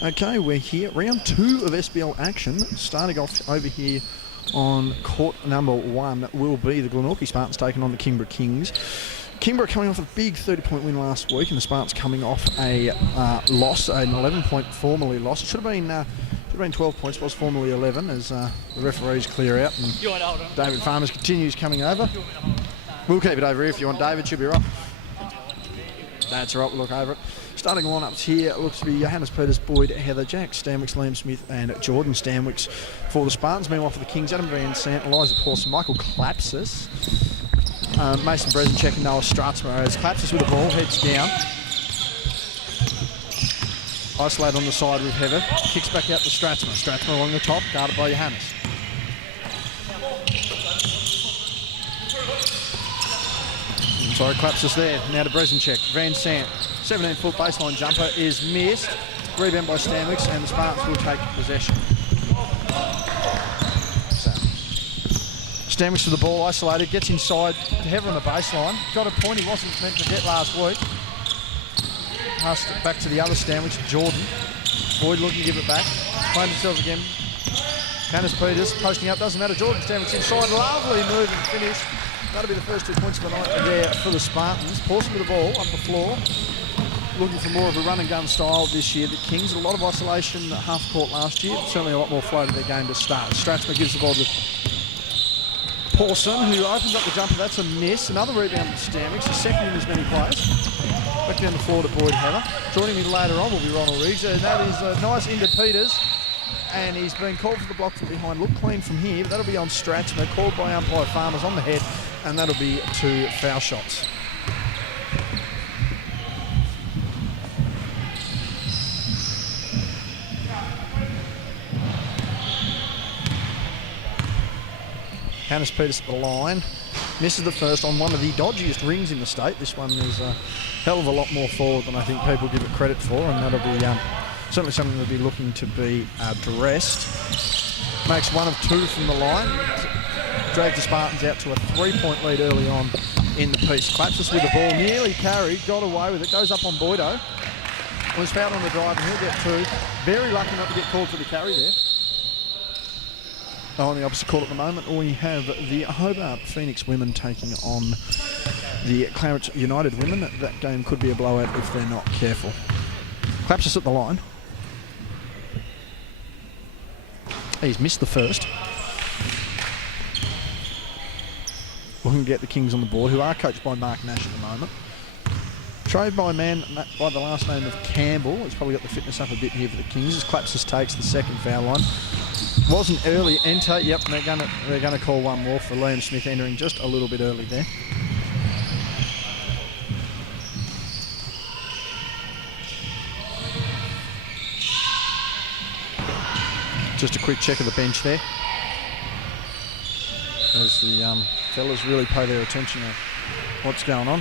Okay, we're here. Round 2 of SBL action. Starting off over here on court number 1 will be the Glenorchy Spartans taking on the Kingborough Kings. Kingborough coming off a big 30-point win last week, and the Spartans coming off a loss, an 11-point formerly loss. It should have been 12 points, but was formerly 11 as the referees clear out. And David Farmers continues coming over. We'll keep it over here if you want, David. Should be right. That's right, we'll look over it. Starting lineups here looks to be Johannes Peters, Boyd, Heather, Jack Stanwicks, Liam Smith and Jordan Stanwicks for the Spartans. Meanwhile for the Kings, Adam Van Sant, Eliza Pawson, Michael Klapsis, Mason Bresenchek and Noah Stratzmer. As Klapsis with the ball, heads down. Isolated on the side with Heather, kicks back out to Stratzmer. Stratzmer along the top, guarded by Johannes. Sorry, Klapsis there. Now to Bresenchek. Van Sant. 17-foot baseline jumper is missed. Rebound by Stanwicks, and the Spartans will take possession. So, Stanwicks with the ball, isolated, gets inside to Heather on the baseline. Got a point he wasn't meant to get last week. Passed it back to the other Stanwicks, Jordan. Boyd looking to give it back. Finds himself again. Johannes Peters posting up, doesn't matter. Jordan Stanwicks inside, lovely move and finish. That'll be the first 2 points of the night there for the Spartans. Pawson with the ball up the floor. Looking for more of a run and gun style this year. The Kings, a lot of isolation half court last year. Certainly a lot more flow to their game to start. Stratzmer gives the ball to Pawson, who opens up the jumper. That's a miss. Another rebound to Stanwicks, the second in as many plays. Back down the floor to Boyd Heather. Joining me later on will be Ronald Riggs. And that is nice into Peters. And he's been called for the block from behind. Look clean from here, but that'll be on Stratzmer. Called by umpire Farmers on the head. And that'll be 2 foul shots. Johannes Peters at the line. Misses the first on one of the dodgiest rings in the state. This one is a hell of a lot more forward than I think people give it credit for, and that'll be certainly something we'll be looking to be addressed. Makes 1 of 2 from the line. Drags the Spartans out to a 3-point lead early on in the piece. Klapsis with the ball, nearly carried, got away with it, goes up on Boydo. Was fouled on the drive and he'll get 2. Very lucky not to get called for the carry there. On the opposite court at the moment, we have the Hobart Phoenix women taking on the Clarence United women. That game could be a blowout if they're not careful. Klapsis at the line. He's missed the first. We can get the Kings on the board, who are coached by Mark Nash at the moment. Trade by a man by the last name of Campbell. He's probably got the fitness up a bit here for the Kings as Klapsis takes the second foul line. Wasn't early enter. Yep, they're gonna call one more for Liam Smith entering just a little bit early there. Just a quick check of the bench there, as the fellas really pay their attention to what's going on.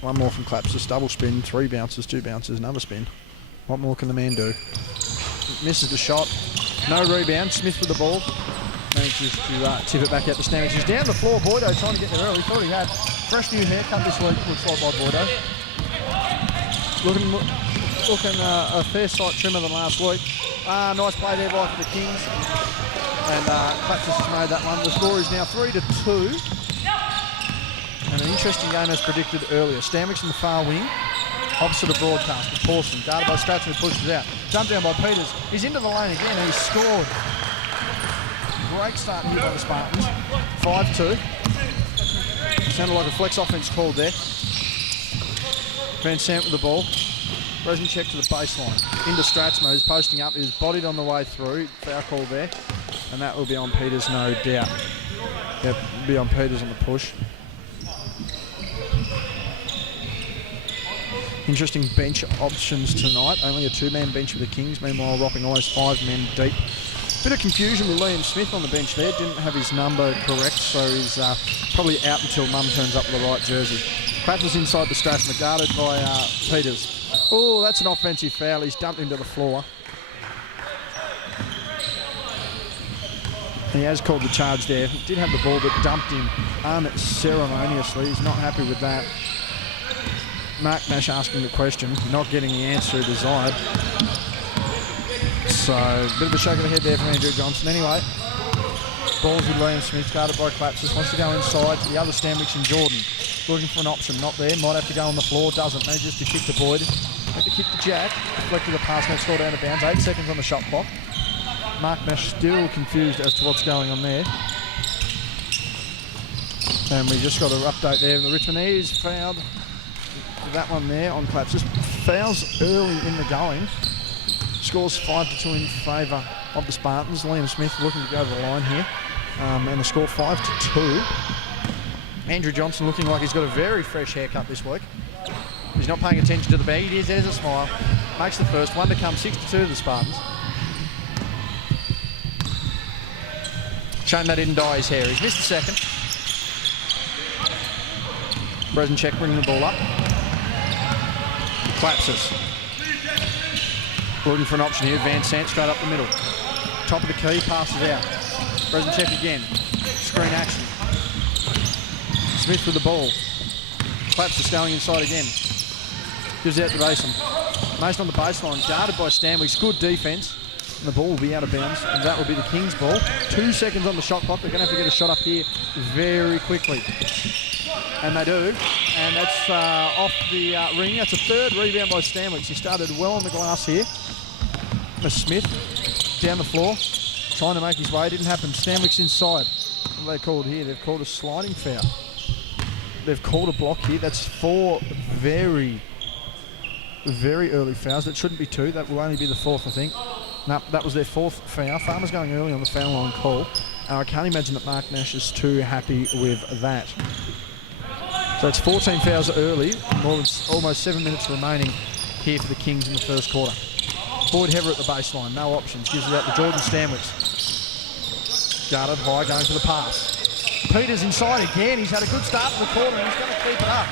One more from Klapsis, double spin, 3 bounces, 2 bounces, another spin. What more can the man do? Misses the shot, no rebound. Smith with the ball, manages to tip it back out to Stanwicks. He's down the floor, Boydo trying to get there early. Thought he had fresh new haircut this week, looks like by Boydo. Looking a fair sight trimmer than last week. Nice play there by for the Kings. And Klapsis has made that one. The score is now 3-2. And an interesting game as predicted earlier. Stanwicks in the far wing, opposite of broadcast with Pawson. Guarded by Stratzmer, pushes out. Jumped down by Peters. He's into the lane again and he's scored. Great start here by the Spartans. 5-2. Sounded like a flex offense called there. Van Sant with the ball. Bresenchek to the baseline. Into Stratzmer, who's posting up. He's bodied on the way through. Foul call there. And that will be on Peters, no doubt. Yep, be on Peters on the push. Interesting bench options tonight. Only a 2-man bench for the Kings. Meanwhile, Ropping Eyes 5 men deep. Bit of confusion with Liam Smith on the bench there. Didn't have his number correct, so he's probably out until Mum turns up with the right jersey. Klapsis inside the Stratzmer, guarded by Peters. Oh, that's an offensive foul. He's dumped him to the floor. He has called the charge there. He did have the ball, but dumped him unceremoniously. He's not happy with that. Mark Nash asking the question, not getting the answer desired. So, a bit of a shake of the head there from Andrew Johnson. Anyway, ball's with Liam Smith, guarded by Clapsis. Wants to go inside to the other Stanwicks and Jordan. Looking for an option, not there. Might have to go on the floor, doesn't. Manages to kick to Boyd. Had to kick to Jack. Deflected the pass, no score down of bounds. 8 seconds on the shot clock. Mark Nash still confused as to what's going on there. And we just got an update there. The Richmondese fouled that one there on Clapsis. Fouls early in the going. Scores 5-2 in favour of the Spartans. Liam Smith looking to go to the line here. And the score 5-2. Andrew Johnson looking like he's got a very fresh haircut this week. He's not paying attention to the bag. It is, there's a smile. Makes the first. One to come, 6-2 to the Spartans. Shame they didn't dye his hair. He's missed the second. Bresenchek bringing the ball up. Clapsis. Looking for an option here. Van Sant straight up the middle. Top of the key, passes out. Bresenchek again. Screen action. Smith with the ball. Clapsis going inside again. Gives out to Mason. Mason on the baseline, guarded by Stanwicks. Good defence. And the ball will be out of bounds. And that will be the Kings' ball. 2 seconds on the shot clock. They're going to have to get a shot up here very quickly. And they do. And that's off the ring. That's a third rebound by Stanwicks. He started well on the glass here. Smith down the floor. Trying to make his way. Didn't happen. Stanwicks inside. What have they called here? They've called a sliding foul. They've called a block here. That's 4 very, very early fouls. That shouldn't be 2. That will only be the 4th, I think. No, that was their 4th foul. Farmer's going early on the foul line call. And I can't imagine that Mark Nash is too happy with that. So it's 14 fouls early. More than almost 7 minutes remaining here for the Kings in the first quarter. Boyd Hever at the baseline. No options. Gives it out to Jordan Stanwicks. Guarded high, going for the pass. Peters inside again. He's had a good start to the quarter and he's going to keep it up.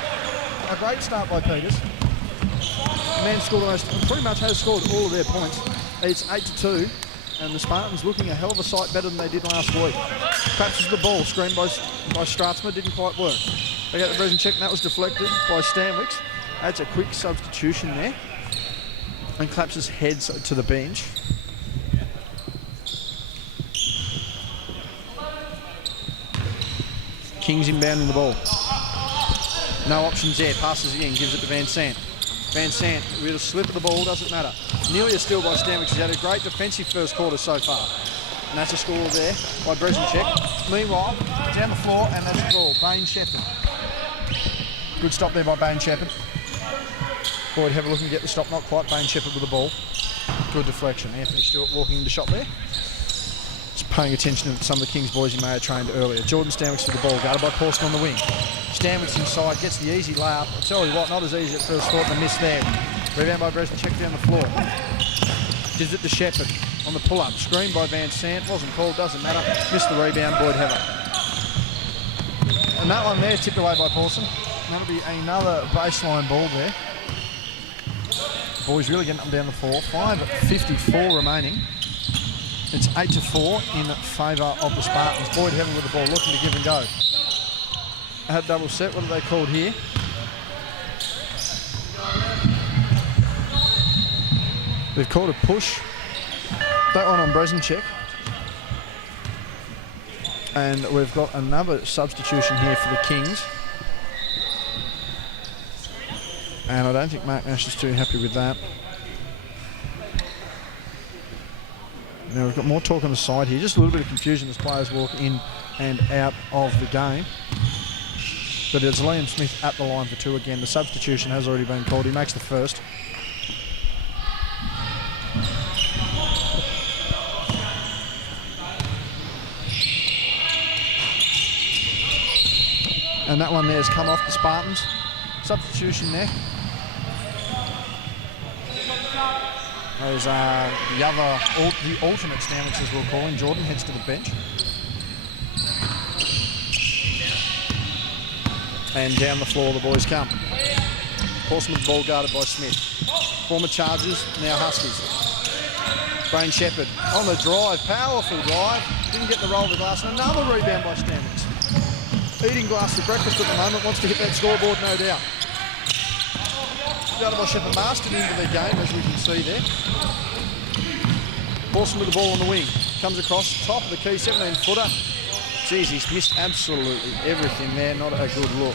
A great start by Peters. The man scored pretty much has scored all of their points. It's 8-2 and the Spartans looking a hell of a sight better than they did last week. Catches the ball, screened by Stratzma, didn't quite work. They got the Bresenchek and that was deflected by Stanwicks. That's a quick substitution there. And Clapsis heads to the bench. Kings inbounding the ball. No options there. Passes again. Gives it to Van Sant. Van Sant with a slip of the ball. Doesn't matter. Nearly a steal by Stanwicks. He's had a great defensive first quarter so far. And that's a score there by Bresenchek. Meanwhile, down the floor and that's a goal. Bain Shepherd. Good stop there by Bain Shepherd. Boyd Hever looking to get the stop. Not quite. Bain Shepherd with the ball. Good deflection. Anthony Stewart walking into shot there. Just paying attention to some of the Kings boys he may have trained earlier. Jordan Stanwicks with the ball, guarded by Pawson on the wing. Stanwicks inside, gets the easy layup. I'll tell you what, not as easy at first thought, the miss there. Rebound by Bresenchek down the floor. Gives it to Shepherd on the pull-up. Screen by Van Sant, wasn't called, doesn't matter. Missed the rebound, Boyd Hever. And that one there tipped away by Pawson. That'll be another baseline ball there. Boys really getting up and down the floor. 5:54 remaining. It's 8-4 in favour of the Spartans. Boyd Hever with the ball, looking to give and go. Had double set. What are they called here? They've called a push. That one on Bresenchek. And we've got another substitution here for the Kings. And I don't think Mark Nash is too happy with that. Now we've got more talk on the side here. Just a little bit of confusion as players walk in and out of the game. But it's Liam Smith at the line for 2 again. The substitution has already been called. He makes the first. And that one there has come off the Spartans. Substitution there. There's the alternate Stanwicks, as we'll call him. Jordan heads to the bench. And down the floor the boys come. Horseman ball guarded by Smith. Former Chargers, now Huskies. Bain Shepherd on the drive, powerful drive. Didn't get the roll of the glass. And another rebound by Stanwicks. Eating glass for breakfast at the moment, wants to hit that scoreboard, no doubt. guarded by Shepherd Marston into the game, as we can see there. Pawson with the ball on the wing. Comes across, top of the key, 17-footer. Jeez, he's missed absolutely everything there. Not a good look.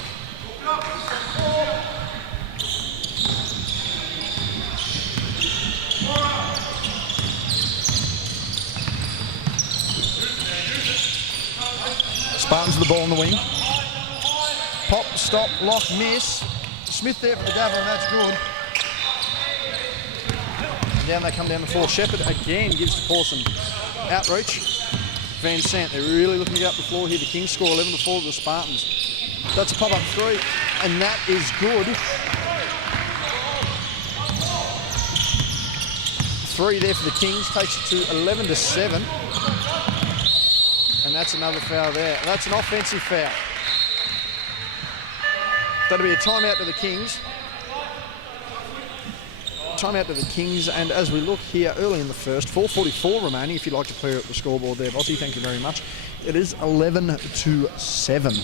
Spartans with the ball on the wing. Pop, stop, lock, miss. Smith there for the Dava, and that's good. And down they come down the floor. Shepherd again gives to Pawson. Outreach. Van Sant, they're really looking to get up the floor here. The Kings score 11-4 to the Spartans. That's a pop-up three, and that is good. 3 there for the Kings, takes it to 11-7. And that's another foul there. That's an offensive foul. That'll be a timeout to the Kings. Timeout to the Kings, and as we look here early in the first, 4:44 remaining. If you'd like to clear up the scoreboard there, Bossy, thank you very much. It is 11-7.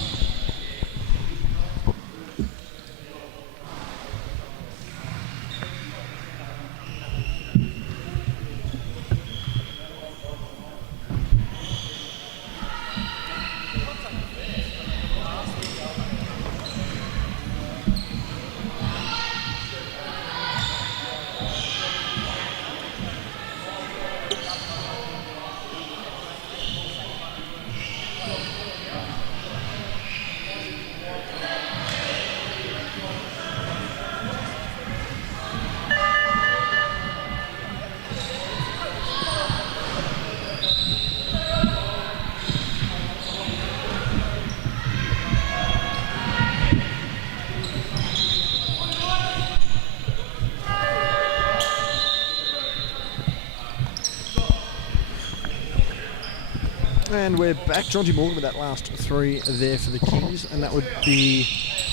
And we're back. Jonty Morgan with that last 3 there for the Kings, and that would be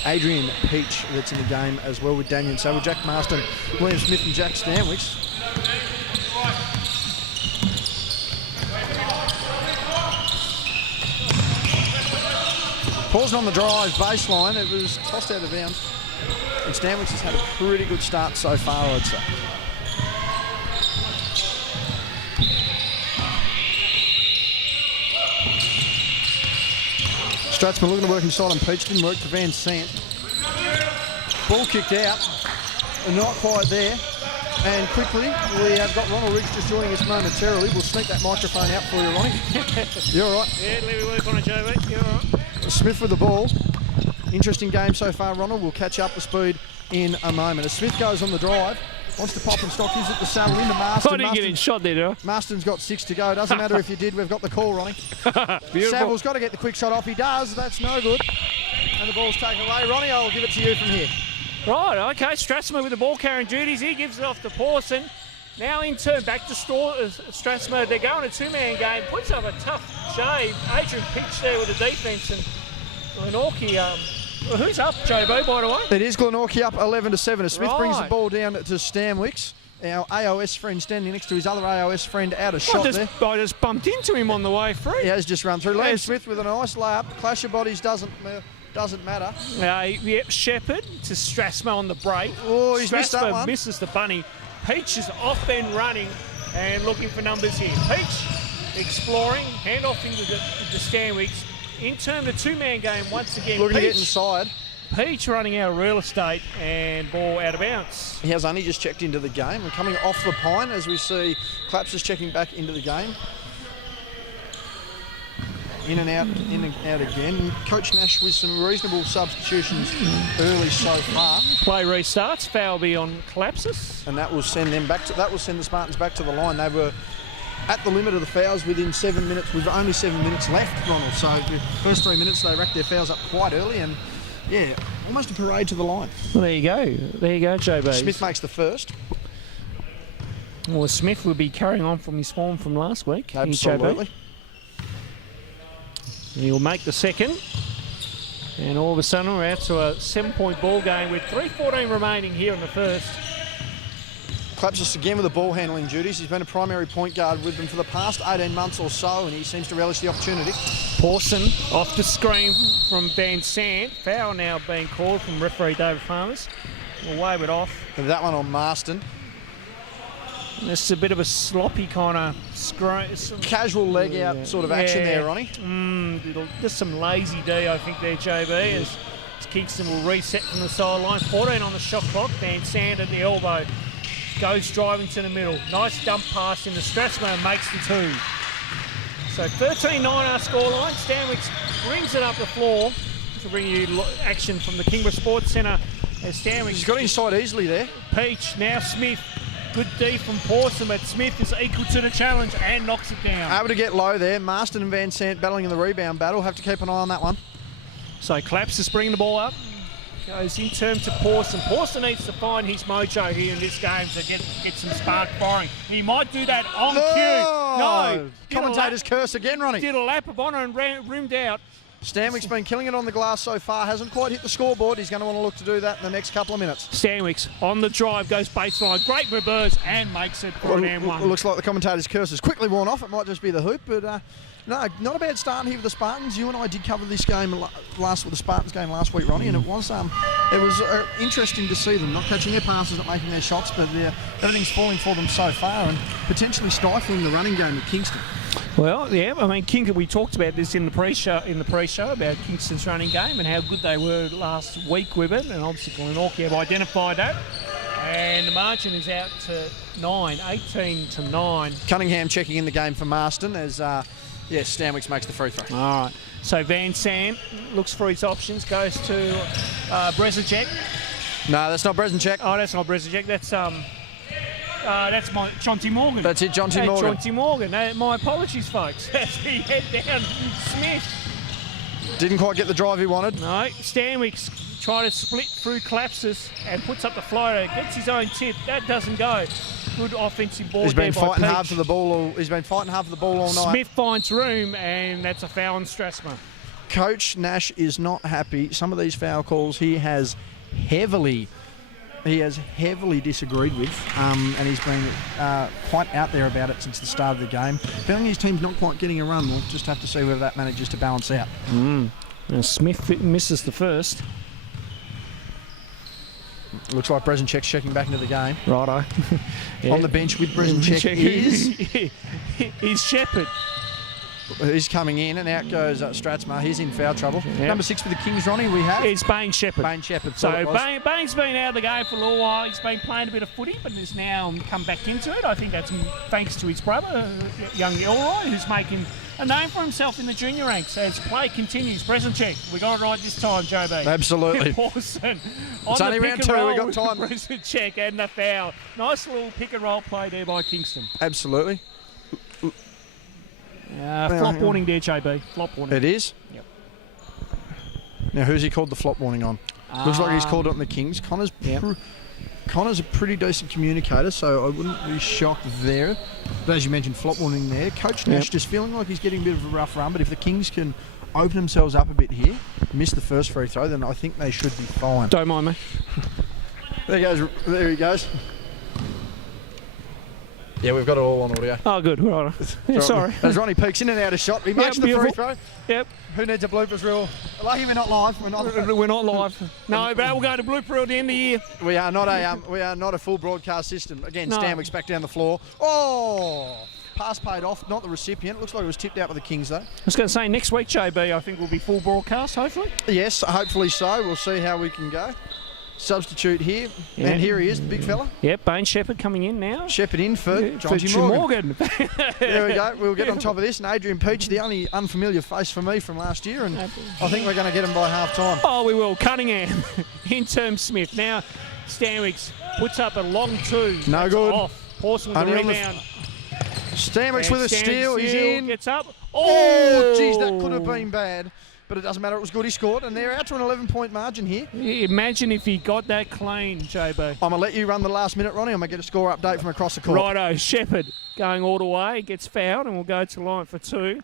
Adrian Peach that's in the game as well with Damien Sable, Jack Marston, William Smith and Jack Stanwicks. Pausing on the drive baseline, it was tossed out of bounds, and Stanwicks has had a pretty good start so far, I'd say. Stratsman looking to work inside on Peach, didn't work to Van Sant. Ball kicked out, not quite there. And quickly, we have got Ronald Riggs just joining us momentarily. We'll sneak that microphone out for you, Ronnie. You all right? Yeah, let me work on it, Joe. You all right? Smith with the ball. Interesting game so far, Ronald. We'll catch up the speed in a moment. As Smith goes on the drive, wants to pop and stock, gives it to Saddle into Marston. I didn't get in shot there, did I? Marston's got 6 to go. Doesn't matter if you did, we've got the call, Ronnie. Beautiful. Saville's got to get the quick shot off. He does. That's no good. And the ball's taken away. Ronnie, I'll give it to you from here. Right, okay. Strathmore with the ball carrying duties. He gives it off to Pawson. Now in turn back to Strathmore. They're going a 2-man game. Puts up a tough shave. Adrian Peach there with the defence, and Glenorchy. Well, who's up, Jobo, by the way? It is Glenorchy up 11-7. As Smith brings the Right. ball down to Stanwicks. Our AOS friend standing next to his other AOS friend out of shot there. I just bumped into him on the way through. He has just run through. Liam Yes. Smith with a nice layup. Clash of bodies doesn't matter. Yep, Shepherd to Strathmore on the break. Oh, he's missed that Strathmore one. misses the bunny. Peach is off and running and looking for numbers here. Peach exploring, hand off into the Stanwicks. In turn, the 2-man game once again. Looking to get inside. Peach running out of real estate and ball out of bounds. He has only just checked into the game. We're coming off the pine as we see Claps is checking back into the game. In and out again. Coach Nash with some reasonable substitutions early so far. Play restarts. Foul be on Collapsus. And that will send them back to, that will send the Spartans back to the line. They were at the limit of the fouls within 7 minutes. With only 7 minutes left, Ronald. So the first 3 minutes they racked their fouls up quite early, and yeah, almost a parade to the line. Well, there you go. There you go, Jobo. Smith makes the first. Well, Smith will be carrying on from his form from last week. Absolutely. He'll make the second. And all of a sudden we're out to a 7-point ball game with 3:14 remaining here in the first. Clapsus again with the ball handling duties. He's been a primary point guard with them for the past 18 months or so, and he seems to relish the opportunity. Pawson off the screen from Van Sant. Foul now being called from referee David Farmers. will wave it off. And that one on Marston. This is a bit of a sloppy kind of Casual leg out sort of action there, Ronnie. Just some lazy D, I think, there, JB, as Kingston will reset from the sideline. 14 on the shot clock. Van Sant at the elbow. Goes driving to the middle. Nice dump pass in the Strathmore, makes the 2. So 13-9 our scoreline. Stanwicks brings it up the floor to bring you action from the Kingborough Sports Centre. As Stanwicks... He's got inside easily there. Peach, now Smith. Good D from Pawson, but Smith is equal to the challenge and knocks it down. Able to get low there. Marston and Van Sant battling in the rebound battle. Have to keep an eye on that one. So Claps is bringing the ball up. Goes in turn to Pawson. Pawson needs to find his mojo here in this game to get some spark firing. He might do that on cue. No. Commentator's curse again, Ronnie. Did a lap of honour and rimmed out. Stanwicks been killing it on the glass so far. Hasn't quite hit the scoreboard. He's going to want to look to do that in the next couple of minutes. Stanwicks on the drive, goes baseline. Great reverse and makes it for an M1. Looks like the commentator's curse has quickly worn off. It might just be the hoop, but no, not a bad start here for the Spartans. You and I did cover this game the Spartans game last week, Ronnie, and it was interesting to see them not catching their passes, not making their shots, but everything's falling for them so far and potentially stifling the running game of Kingston. Well, yeah, I mean, we talked about this in the pre-show about Kingston's running game and how good they were last week with it, and obviously Glenorchy have identified that. And the margin is out to 18-9. Cunningham checking in the game for Marston as, Stanwicks makes the free throw. All right. So Van Sant looks for his options, goes to Brezicek. No, that's not Brezicek. Oh, that's not Brezicek. That's Jonty Morgan. That's it, Jonty Morgan. Jonty Morgan. My apologies, folks. As he head down Smith. Didn't quite get the drive he wanted. No, Stanwicks try to split through Collapses and puts up the floater. Gets his own tip. That doesn't go. Good offensive ball. He's been fighting hard for the ball. He's been fighting hard for the ball all night. Smith finds room, and that's a foul on Strathmore. Coach Nash is not happy. Some of these foul calls he has heavily disagreed with, and he's been quite out there about it since the start of the game. Feeling his team's not quite getting a run. We'll just have to see whether that manages to balance out. Now Smith misses the first. Looks like Brezicek's checking back into the game. Righto. On the bench with Brezicek is Shepherd. He's coming in, and out goes Strathmore. He's in foul trouble. Yep. Number 6 for the Kings, Ronnie, we have? It's Bain Shepherd. Bain Shepherd. So Bain's been out of the game for a little while. He's been playing a bit of footy, but has now come back into it. I think that's thanks to his brother, young Elroy, who's making a name for himself in the junior ranks as play continues. Brezicek, we got it right this time, JB. Absolutely. Pawson. It's only round 2, we've got time. Brezicek and the foul. Nice little pick and roll play there by Kingston. Absolutely. Flop warning there, JB. Flop warning. It is? Yep. Now, who's he called the flop warning on? Looks like he's called it on the Kings. Connor's a pretty decent communicator, so I wouldn't be shocked there. But as you mentioned, flop warning there. Coach Nash just feeling like he's getting a bit of a rough run, but if the Kings can open themselves up a bit here, miss the first free throw, then I think they should be fine. Don't mind me. There he goes. Yeah, we've got it all on audio. Oh, good. Right. Yeah, sorry. As Ronnie peeks in and out of shot, he makes the free throw. Yep. Who needs a bloopers reel? Lucky we're not live. We're not live. No, but we'll go to blooper reel at the end of the year. We are not a full broadcast system. Again, Stanwicks back down the floor. Oh, pass paid off, not the recipient. Looks like it was tipped out by the Kings though. I was going to say next week, JB, I think will be full broadcast. Hopefully. Yes, hopefully so. We'll see how we can go. Substitute here, and here he is, the big fella. Yep, Bain Shepherd coming in now. Shepherd in for Jonty Morgan. There we go. We'll get on top of this. And Adrian Peach, the only unfamiliar face for me from last year, and I think we're going to get him by half time. Oh, we will. Cunningham, in Smith. Now, Stanwicks puts up a long 2. No good. Off. Pawson with the rebound. Stanwicks with a steal. He's in. Gets up. Oh, geez, that could have been bad. But it doesn't matter, it was good, he scored, and they're out to an 11-point margin here. Imagine if he got that clean, JB. I'm going to let you run the last minute, Ronnie. I'm going to get a score update from across the court. Righto, Shepherd going all the way, gets fouled, and we'll go to line for 2.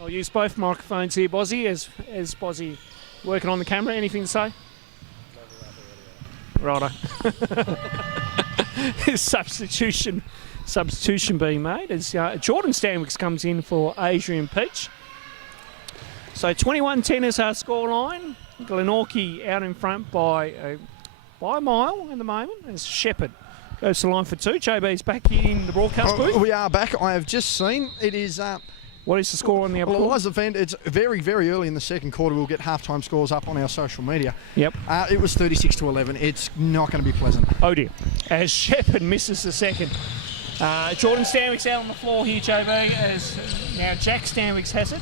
I'll use both microphones here, Bozzy, as Bozzy working on the camera. Anything to say? Righto. Substitution being made as Jordan Stanwicks comes in for Adrian Peach. So 21-10 is our scoreline. Glenorchy out in front by by a mile at the moment. As Shepherd goes to line for 2. JB's back in the broadcast booth. We are back. I have just seen it is. What is the score on the upper Well, it's very, very early in the second quarter. We'll get halftime scores up on our social media. Yep. It was 36-11. It's not going to be pleasant. Oh dear. As Shepherd misses the second. Jordan Stanwick's out on the floor here, JB, as now Jack Stanwick's has it.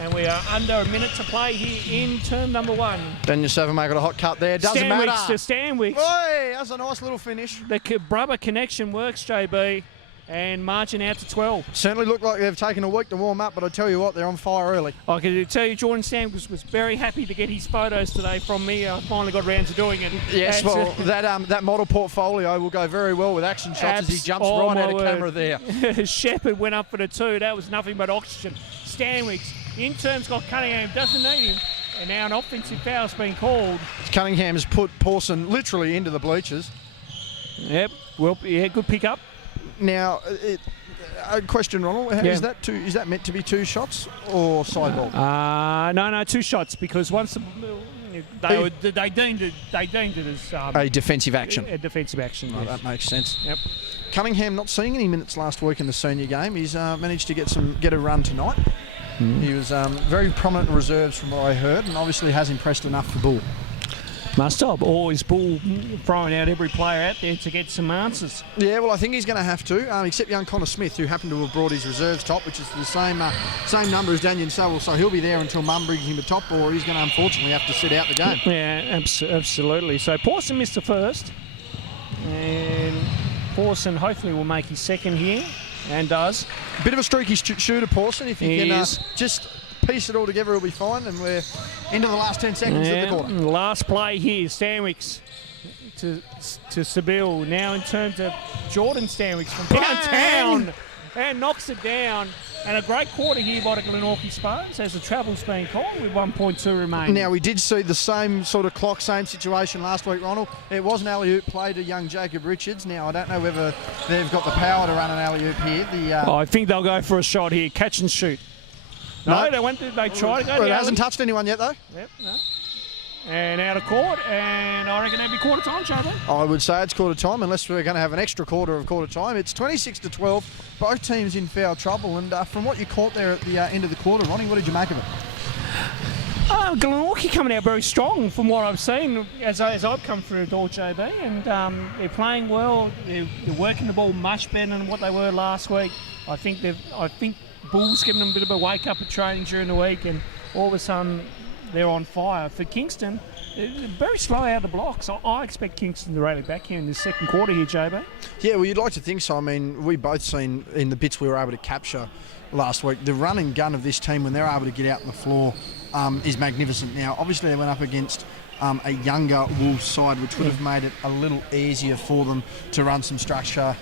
And we are under a minute to play here in term number 1. Daniel Savamaker got a hot cut there. Doesn't matter. Stanwicks to Stanwicks. Oi, that's a nice little finish. The rubber connection works, JB. And marching out to 12. Certainly look like they've taken a week to warm up, but I tell you what, they're on fire early. I can tell you, Jordan Stanwick was very happy to get his photos today from me. I finally got around to doing it. Yes, well, that model portfolio will go very well with action shots as he jumps right out of camera there. Shepherd went up for the 2. That was nothing but oxygen. Stanwick's in terms got Cunningham, doesn't need him. And now an offensive foul's been called. Cunningham has put Pawson literally into the bleachers. Yep, well, yeah, good pick up. Now, a question, Ronald. Is that meant to be 2 shots or side ball? No, 2 shots because once they deemed it as a defensive action. A defensive action. Oh, yes. That makes sense. Yep. Cunningham not seeing any minutes last week in the senior game. He's managed to get a run tonight. He was very prominent in reserves from what I heard, and obviously has impressed enough for Bull. Must have. Or is Bull throwing out every player out there to get some answers? Yeah, well, I think he's going to have to, except young Connor Smith, who happened to have brought his reserves top, which is the same number as Daniel Saville, so he'll be there until Mum brings him a top, or he's going to unfortunately have to sit out the game. Yeah, absolutely. So Pawson missed the first, and Pawson hopefully will make his second here, and does. Bit of a streaky shooter, Pawson. If he can just piece it all together, he'll be fine, and we're into the last 10 seconds of the quarter. Last play here, Stanwicks to Seville. Now in terms of Jordan Stanwicks from downtown, and knocks it down. And a great quarter here by the Glenorchy Spartans as the travel's been called with 1.2 remaining. Now, we did see the same sort of clock, same situation last week, Ronald. It was an alley-oop play to young Jacob Richards. Now, I don't know whether they've got the power to run an alley-oop here. I think they'll go for a shot here, catch and shoot. No, they tried to go. Well, it hasn't touched anyone yet, though. Yep, no. And out of court, and I reckon that'd be quarter time, Charlie. I would say it's quarter time, unless we're going to have an extra quarter of quarter time. It's 26-12, both teams in foul trouble, and from what you caught there at the end of the quarter, Ronnie, what did you make of it? Glenorchy coming out very strong from what I've seen as I've come through the door, JB, and they're playing well. They're working the ball much better than what they were last week. I think Bull's given them a bit of a wake-up at training during the week, and all of a sudden they're on fire. For Kingston, they're very slow out of the blocks. I expect Kingston to rally back here in the second quarter here, JB. Yeah, well, you'd like to think so. I mean, we both seen in the bits we were able to capture last week, the run and gun of this team when they're able to get out on the floor is magnificent. Now, obviously they went up against a younger Wolves side, which would have made it a little easier for them to run some structure.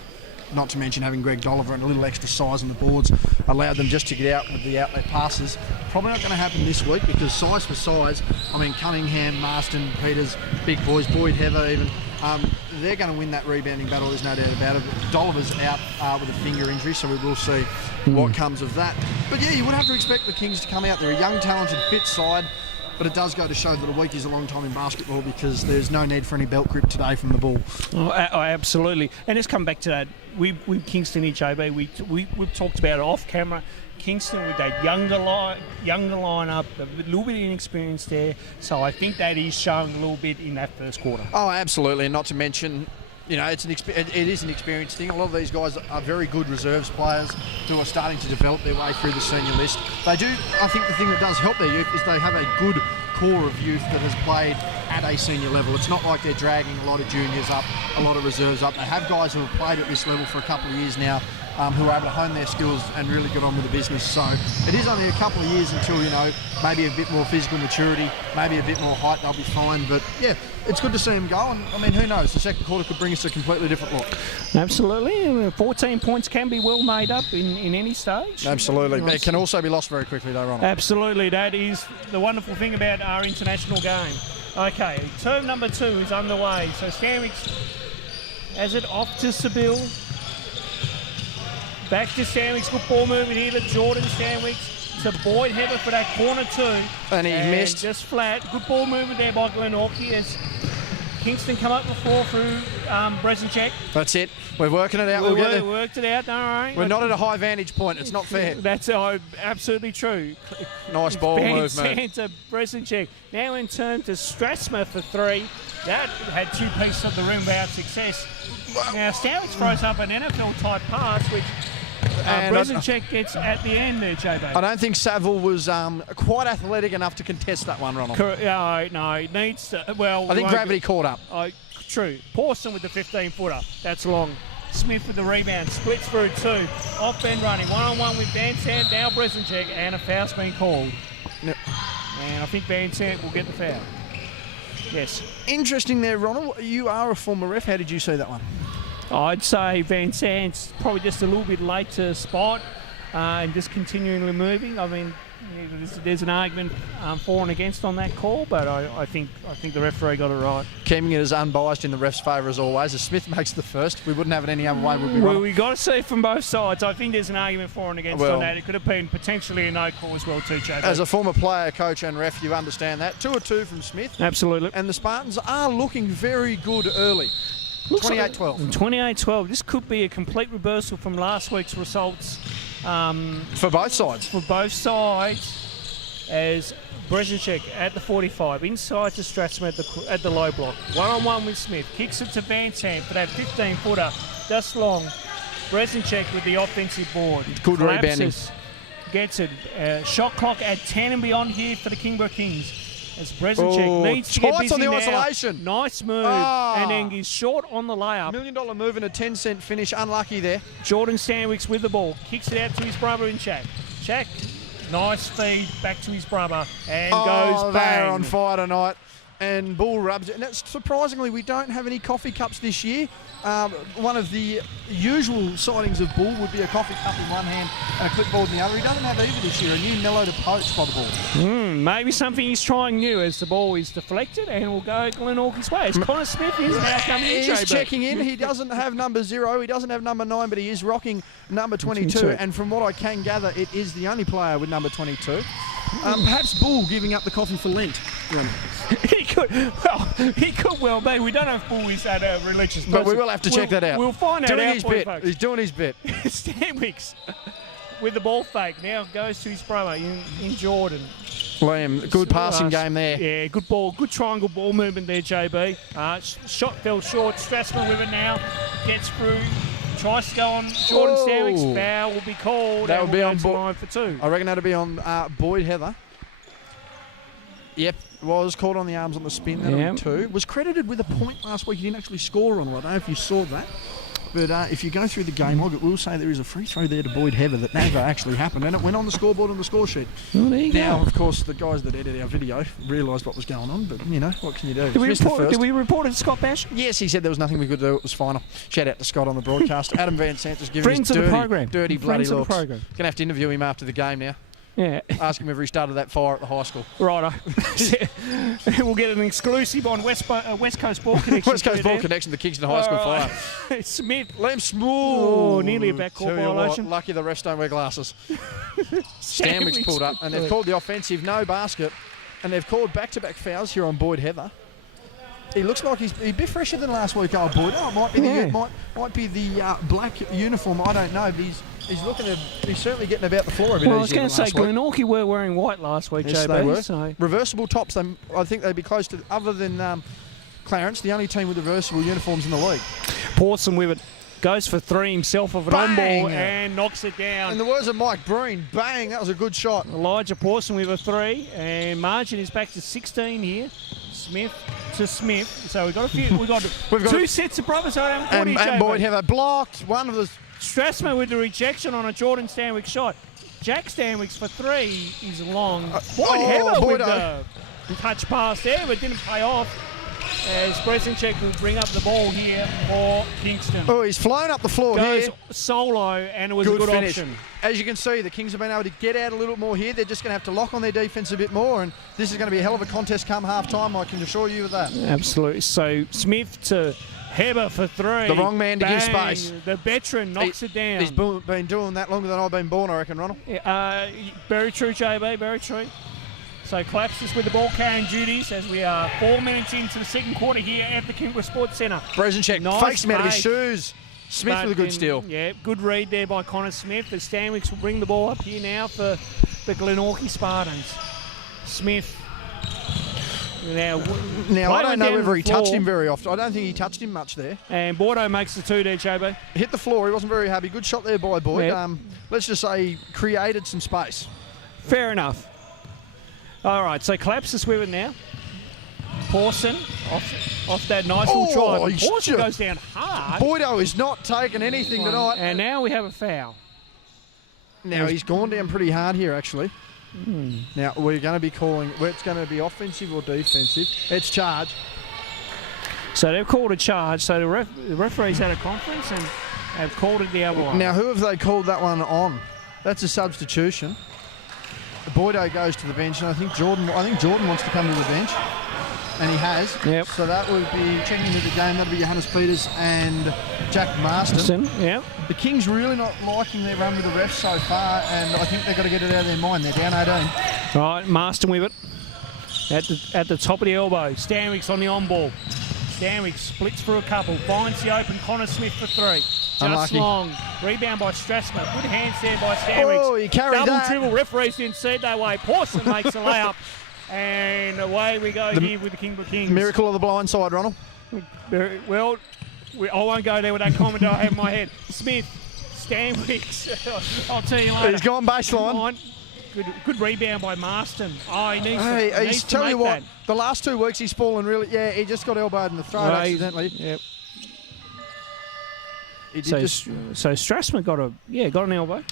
Not to mention having Greg Dolliver and a little extra size on the boards allowed them just to get out with the outlet passes. Probably not going to happen this week because size for size, I mean, Cunningham, Marston, Peters, big boys, Boyd, Heather even, they're going to win that rebounding battle, there's no doubt about it. Dolliver's out with a finger injury, so we will see what comes of that. But yeah, you would have to expect the Kings to come out. They're a young, talented, fit side. But it does go to show that a week is a long time in basketball because there's no need for any belt grip today from the ball. Oh, absolutely. And let's come back to that. We Kingston here, JB, we've talked about it off camera. Kingston with that younger lineup, a little bit of inexperience there. So I think that is showing a little bit in that first quarter. Oh, absolutely. And not to mention, you know, it is an experience thing. A lot of these guys are very good reserves players who are starting to develop their way through the senior list. They do, I think the thing that does help their youth is they have a good core of youth that has played at a senior level. It's not like they're dragging a lot of juniors up, a lot of reserves up. They have guys who have played at this level for a couple of years now who are able to hone their skills and really get on with the business. So it is only a couple of years until, you know, maybe a bit more physical maturity, maybe a bit more height, they'll be fine. But yeah, it's good to see them go. And I mean, who knows? The second quarter could bring us a completely different look. Absolutely. 14 points can be well made up in any stage. Absolutely. But it can also be lost very quickly though, Ronald. Absolutely. That is the wonderful thing about our international game. Okay, term number 2 is underway. So Stanwicks has it off to Seville. Back to Stanwicks. Good ball movement here to Jordan Stanwicks. To Boyd Heather for that corner 2. And he missed. Just flat. Good ball movement there by Glenorchy as Kingston come up before through Bresenchek. That's it. We're working it out. We We'll get there. worked it out, don't worry. We're not at a high vantage point. It's not fair. That's absolutely true. Nice ball movement. Santa Bresenchek. Now in turn to Strasmer for 3. That had 2 pieces of the rim without success. Now Stowicks throws up an NFL-type pass, which Bresenchek gets at the end there, JB. I don't think Saville was quite athletic enough to contest that one, Ronald. No, he needs to. Well, I think gravity caught up. True. Pawson with the 15-footer. That's long. Smith with the rebound. Splits through 2. Off bend running. 1-on-1 with Van Sant. Now Bresenchek. And a foul's been called. Yep. And I think Van Sant will get the foul. Yes. Interesting there, Ronald. You are a former ref. How did you see that one? I'd say Van Sant's probably just a little bit late to spot and just continually moving. I mean, there's an argument for and against on that call, but I think the referee got it right. Keeping it as unbiased in the ref's favour as always. If Smith makes the first, we wouldn't have it any other way, would we, Ronald? Well, we got to see it from both sides. I think there's an argument for and against on that. It could have been potentially a no call as well too, JB. As a former player, coach and ref, you understand that. 2-2 from Smith. Absolutely. And the Spartans are looking very good early. 28-12. 28-12. This could be a complete reversal from last week's results. For both sides. For both sides, as Bresenchek at the 45, inside to Stratsman at the low block. 1-on-1 with Smith. Kicks it to Van Sant for that 15-footer. Just long. Bresenchek with the offensive board. Good rebounding. Gets it. Shot clock at 10 and beyond here for the Kingborough Kings. As Bresenchek needs to get busy on the now. isolation. Nice move. And then he's short on the layup. $1 million move and a 10-cent finish. Unlucky there. Jordan Stanwicks with the ball. Kicks it out to his brother in Shaq. Shaq, nice feed back to his brother. And goes bang. They're on fire tonight. And Bull rubs it. And that's surprisingly, we don't have any coffee cups this year. One of the usual sightings of Bull would be a coffee cup in one hand and a clipboard in the other. He doesn't have either this year. A new mellow to poach by the ball. Maybe something he's trying new as the ball is deflected and will go Glenorchy's way. As Connor Smith is now coming in. He's checking in. He doesn't have number 0. He doesn't have number 9, but he is rocking number 22. And from what I can gather, it is the only player with number 22. Perhaps Bull giving up the coffee for Lent. He could well be. We don't know if Bull is that religious person. But we will have to check that out. We'll find out his bit. folks. He's doing his bit. Stanwicks with the ball fake. Now goes to his brother in Jordan. Liam, good passing game there. Yeah, good ball. Good triangle ball movement there, JB. Shot fell short. Strassman with it now. Gets through. Tries to go on Jordan Stanwicks. Foul will be called. That will be on Boyd for 2. I reckon that'll be on Boyd Heather. Yep, was caught on the arms on the spin. That'll be 2. Was credited with a point last week. He didn't actually score on it. I don't know if you saw that. But if you go through the game log, it will say there is a free throw there to Boyd Heather that never actually happened, and it went on the scoreboard on the score sheet. Well, there you now, go. of course, the guys that edited our video realised what was going on, but, you know, what can you do? Did we report it, Scott Bash? Yes, he said there was nothing we could do. It was final. Shout out to Scott on the broadcast. Adam Van Sant just giving Friends his of the program. dirty Friends bloody of the looks. program. Gonna have to interview him after the game now. Yeah. Ask him if he started that fire at the high school. Righto. We'll get an exclusive on West Coast Ball Connection. West Coast Ball Connection, the Kingston High School Fire. Smith. Liam Smith. Oh, nearly a backcourt violation. Lucky the refs don't wear glasses. Stanwicks pulled up, and they've called the offensive no basket, and they've called back-to-back fouls here on Boyd Heather. He looks like he's a bit fresher than last week, old Boyd. Oh, it might be the black uniform. I don't know, but he's certainly getting about the floor a bit. Well, I was going to say, Glenorchy were wearing white last week, yes, JB. They were. So. Reversible tops. I think they'd be close to, other than Clarence, the only team with reversible uniforms in the league. Pawson with it. Goes for 3 himself of an on-ball and knocks it down. In the words of Mike Breen, bang, that was a good shot. Elijah Pawson with a 3, and margin is back to 16 here. Smith to Smith. So we've got two sets of brothers on and Boyd Heather blocked one of the... Strassman with the rejection on a Jordan Stanwicks shot. Jack Stanwicks for 3 is long. Boyd Heather with the touch pass there, but didn't pay off. As Bresenchek will bring up the ball here for Kingston. Oh, he's flown up the floor Goes here. Solo, and it was a good finish. option. As you can see, the Kings have been able to get out a little more here. They're just going to have to lock on their defence a bit more, and this is going to be a hell of a contest come half-time, I can assure you of that. Absolutely. So Smith to Heber for 3. The wrong man to give space. The veteran knocks it down. He's been doing that longer than I've been born, I reckon, Ronald. Very true, JB, very true. So collapses with the ball carrying duties as we are 4 minutes into the second quarter here at the Kingborough Sports Centre. Brezenchek fakes him out of his shoes. Smith with a good steal. Yeah, good read there by Connor Smith. The Stanwicks will bring the ball up here now for the Glenorchy Spartans. Smith. Now I don't know whether he touched him very often. I don't think he touched him much there. And Bordeaux makes the 2 there, JB. Hit the floor. He wasn't very happy. Good shot there by Boyd. Yep. Let's just say he created some space. Fair enough. All right, so collapses with it now. Pawson off that nice little try. Pawson goes down hard. Boydo is not taking anything tonight. And now we have a foul. Now he's gone down pretty hard here, actually. Now we're going to be calling. It's going to be offensive or defensive. It's charge. So they've called a charge. So the referees had a conference and have called it the other one. Now who have they called that one on? That's a substitution. Boydo goes to the bench, and I think Jordan wants to come to the bench, and he has. Yep. So that would be checking into the game. That'll be Johannes Peters and Jack Marston. Yep. The Kings really not liking their run with the refs so far, and I think they've got to get it out of their mind. They're down 18. Right, Marston with it at the top of the elbow. Stanwicks on the on ball. Stanwicks splits for a couple, finds the open Connor Smith for 3. Just Unlucky. long. Rebound by Strassmer. Good hands there by Stanwicks. Oh, he carried Double that. dribble. Referees didn't see it that way. Pawson makes a layup. And away we go here with the Kingborough Kings. Miracle of the blind side, Ronald. Well, I won't go there with that comment I have in my head. Smith, Stanwicks. I'll tell you later. He's gone baseline. Good rebound by Marston. Oh, he needs he's to tell make you what, that. the last 2 weeks he's fallen really. Yeah, he just got elbowed in the throat accidentally. Yep. So Strassman got an elbow.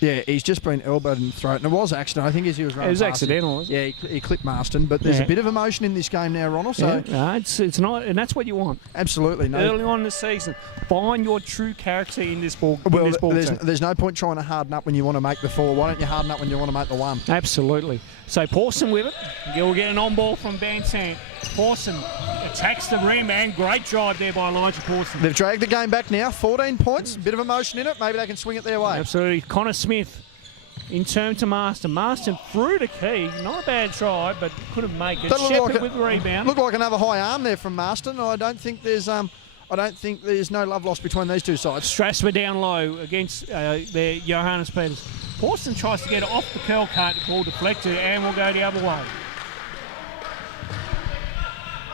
Yeah, he's just been elbowed in the throat, and it was accident. I think as he was running. It was past accidental. Wasn't it. Yeah, he clipped Marston, but there's a bit of emotion in this game now, Ronald. So no, it's not, and that's what you want. Absolutely, no. Early on in the season, find your true character in this ball. Well, there's no point trying to harden up when you want to make the 4. Why don't you harden up when you want to make the 1? Absolutely. So Pawson with it. We'll get an on ball from Van Sant. Pawson attacks the rim, and great drive there by Elijah Pawson. They've dragged the game back now. 14 points, bit of emotion in it. Maybe they can swing it their way. Absolutely. Connor Smith. In turn to Marston. Marston through the key. Not a bad try, but couldn't make it. Shepherd with the rebound. Looked like another high arm there from Marston. I don't think there's no love lost between these two sides. Strassmer down low against their Johannes Peters. Pawson tries to get it off the curl cut. Ball deflected, and we'll go the other way.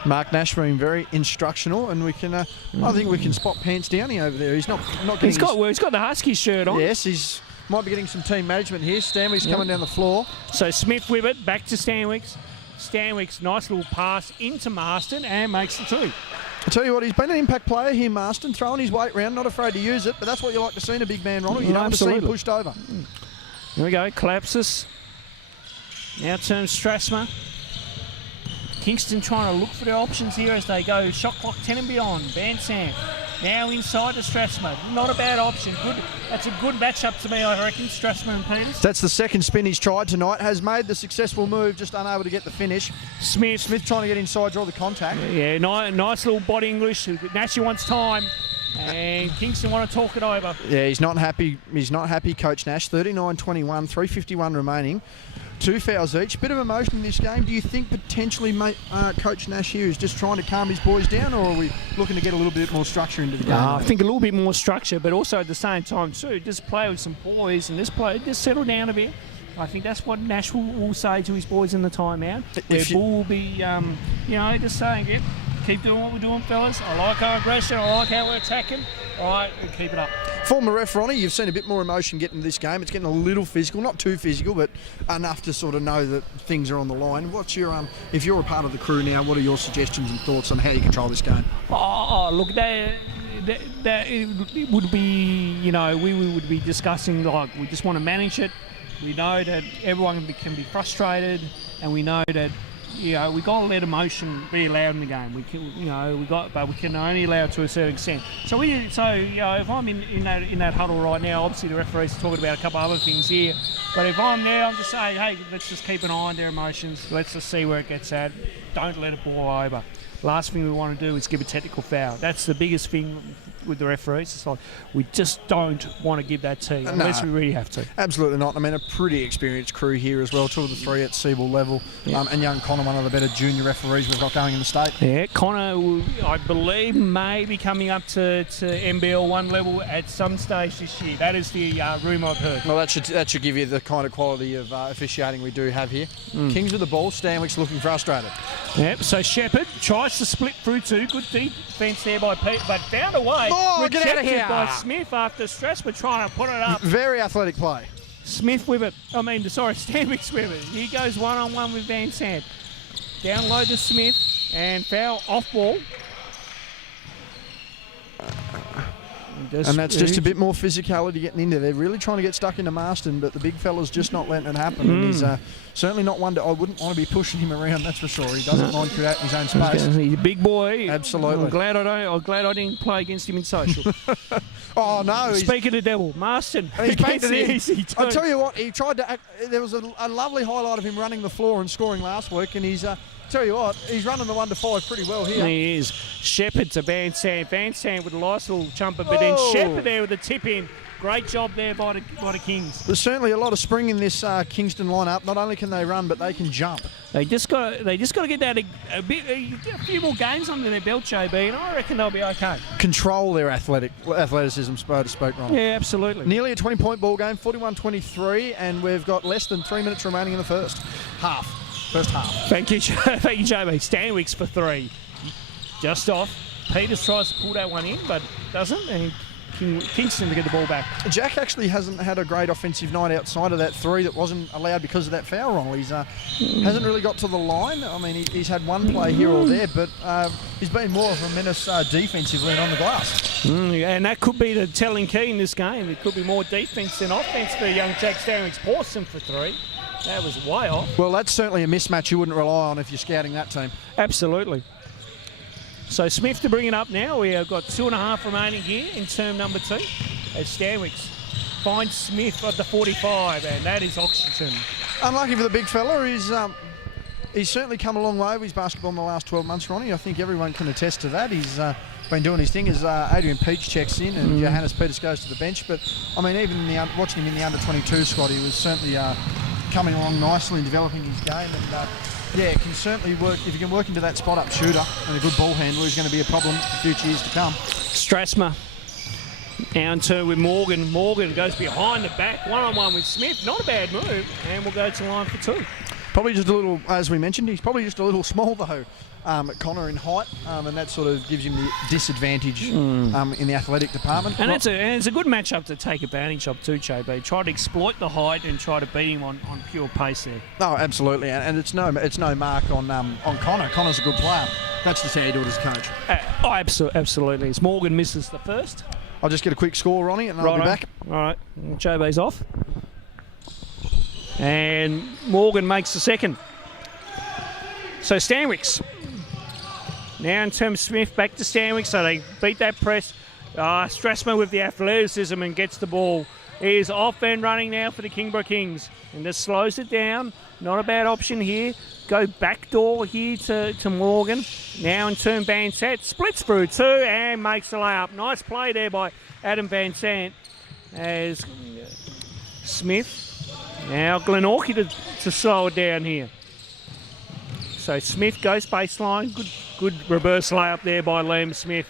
Mark Nash being very instructional, and we can. I think we can spot Pants Downey over there. He's not getting. He's got the Husky shirt on. Yes, he's. Might be getting some team management here. Stanwicks coming down the floor. So Smith with it, back to Stanwicks. Stanwicks, nice little pass into Marston and makes the 2. I tell you what, he's been an impact player here, Marston, throwing his weight round, not afraid to use it, but that's what you like to see in a big man, Ronald. You don't want to see him pushed over. Here we go, collapses. Now turns Strassmer. Kingston trying to look for their options here as they go shot clock 10 and beyond. Van Sant now inside to Strassmer. Not a bad option. Good. That's a good matchup to me, I reckon, Strassmer and Peters. That's the second spin he's tried tonight. Has made the successful move, just unable to get the finish. Smith trying to get inside, draw the contact. Yeah, nice little body English. Nashy wants time. And Kingston want to talk it over. Yeah, he's not happy. He's not happy, Coach Nash. 39-21, 3:51 remaining. 2 fouls each. Bit of emotion in this game. Do you think potentially Coach Nash here is just trying to calm his boys down, or are we looking to get a little bit more structure into the game? I think a little bit more structure, but also at the same time too, just play with some boys and just settle down a bit. I think that's what Nash will say to his boys in the timeout. Bull will be, just saying, yeah, keep doing what we're doing, fellas. I like our aggression. I like how we're attacking. All right, we'll keep it up. Former ref Ronnie, you've seen a bit more emotion get into this game. It's getting a little physical, not too physical, but enough to sort of know that things are on the line. What's your if you're a part of the crew now, what are your suggestions and thoughts on how you control this game? Look, it would be, we would be discussing, like, we just want to manage it. We know that everyone can be frustrated, and we know that we got to let emotion be allowed in the game. But we can only allow it to a certain extent. So if I'm in that huddle right now, obviously the referees are talking about a couple other things here. But if I'm there, I'm just saying, hey, let's just keep an eye on their emotions. Let's just see where it gets at. Don't let it boil over. Last thing we want to do is give a technical foul. That's the biggest thing with the referees. It's like we just don't want to give that to you unless we really have to. Absolutely not. I mean, a pretty experienced crew here as well. 2 of the 3 at Seabull level. And young Connor, one of the better junior referees we've got going in the state. Yeah, Connor, I believe, may be coming up to NBL 1 level at some stage this year. That is the rumour I've heard. Well, that should give you the kind of quality of officiating we do have here. Kings with the ball. Stanwick's looking frustrated. Yep, so Shepherd tries to split through 2. Good defence there by Pete, but found a way. Oh, get out of here. By Smith after Strasbourg trying to put it up. Very athletic play. Smith with it. Stanwick's with it. He goes one-on-one with Van Sant. Down low to Smith and foul off ball. And that's just a bit more physicality getting into there. They're really trying to get stuck into Marston, but the big fella's just not letting it happen. And he's certainly not one I wouldn't want to be pushing him around, that's for sure. He doesn't mind creating his own space. He's a big boy. Absolutely. I'm glad I didn't play against him in social. Oh, no. Speaking of the devil, Marston. He's painted it easy. I tell you what, he tried to there was a lovely highlight of him running the floor and scoring last week, and he's... tell you what, he's running the 1-5 pretty well here. He is. Shepherd to Van Sant. Van Sant with a nice little jumper, but then Shepherd there with the tip in. Great job there by the Kings. There's certainly a lot of spring in this Kingston lineup. Not only can they run, but they can jump. They just got to get that a few more games under their belt, JB, and I reckon they'll be okay. Control their athleticism, so to speak, Ron. Yeah, absolutely. Nearly a 20-point ball game, 41-23, and we've got less than 3 minutes remaining in the first half. Thank you, JB. Stanwick's for 3. Just off. Peters tries to pull that one in, but doesn't. And Kingston to get the ball back. Jack actually hasn't had a great offensive night outside of that 3 that wasn't allowed because of that foul, Ronald. He's hasn't really got to the line. I mean, he's had one play here or there, but he's been more of a menace defensively and on the glass. And that could be the telling key in this game. It could be more defence than offence for young Jack Stanwick's Pawson for 3. That was way off. Well, that's certainly a mismatch you wouldn't rely on if you're scouting that team. Absolutely. So Smith to bring it up now. We have got 2.5 remaining here in term number 2. As Stanwicks finds Smith at the 45, and that is oxygen. Unlucky for the big fella. He's certainly come a long way with his basketball in the last 12 months, Ronnie. I think everyone can attest to that. He's been doing his thing as Adrian Peach checks in and Johannes Peters goes to the bench. But, I mean, even watching him in the under-22 squad, he was certainly coming along nicely and developing his game. And, can certainly work. If you can work into that spot-up shooter and a good ball handler, he's going to be a problem for future years to come. Strasma down to with Morgan. Morgan goes behind the back, one-on-one with Smith. Not a bad move, and we'll go to line for 2. Probably just a little, as we mentioned, he's probably just a little small, though, Connor in height, and that sort of gives him the disadvantage in the athletic department. And it's a good matchup to take advantage of too, JB. Try to exploit the height and try to beat him on pure pace there. Oh, absolutely, and it's no mark on Connor. Connor's a good player. That's just how you do it as a coach. Absolutely. As Morgan misses the first. I'll just get a quick score, Ronnie, and I'll be back. All right, JB's off. And Morgan makes the second. So Stanwicks. Now in terms of Smith, back to Stanwicks. So they beat that press. Strasma with the athleticism and gets the ball. He is off and running now for the Kingborough Kings. And just slows it down. Not a bad option here. Go backdoor here to Morgan. Now in turn Van Sant. Splits through 2 and makes the layup. Nice play there by Adam Van Sant. As Smith. Now Glenorchy to slow it down here. So Smith goes baseline. Good reverse layup there by Liam Smith.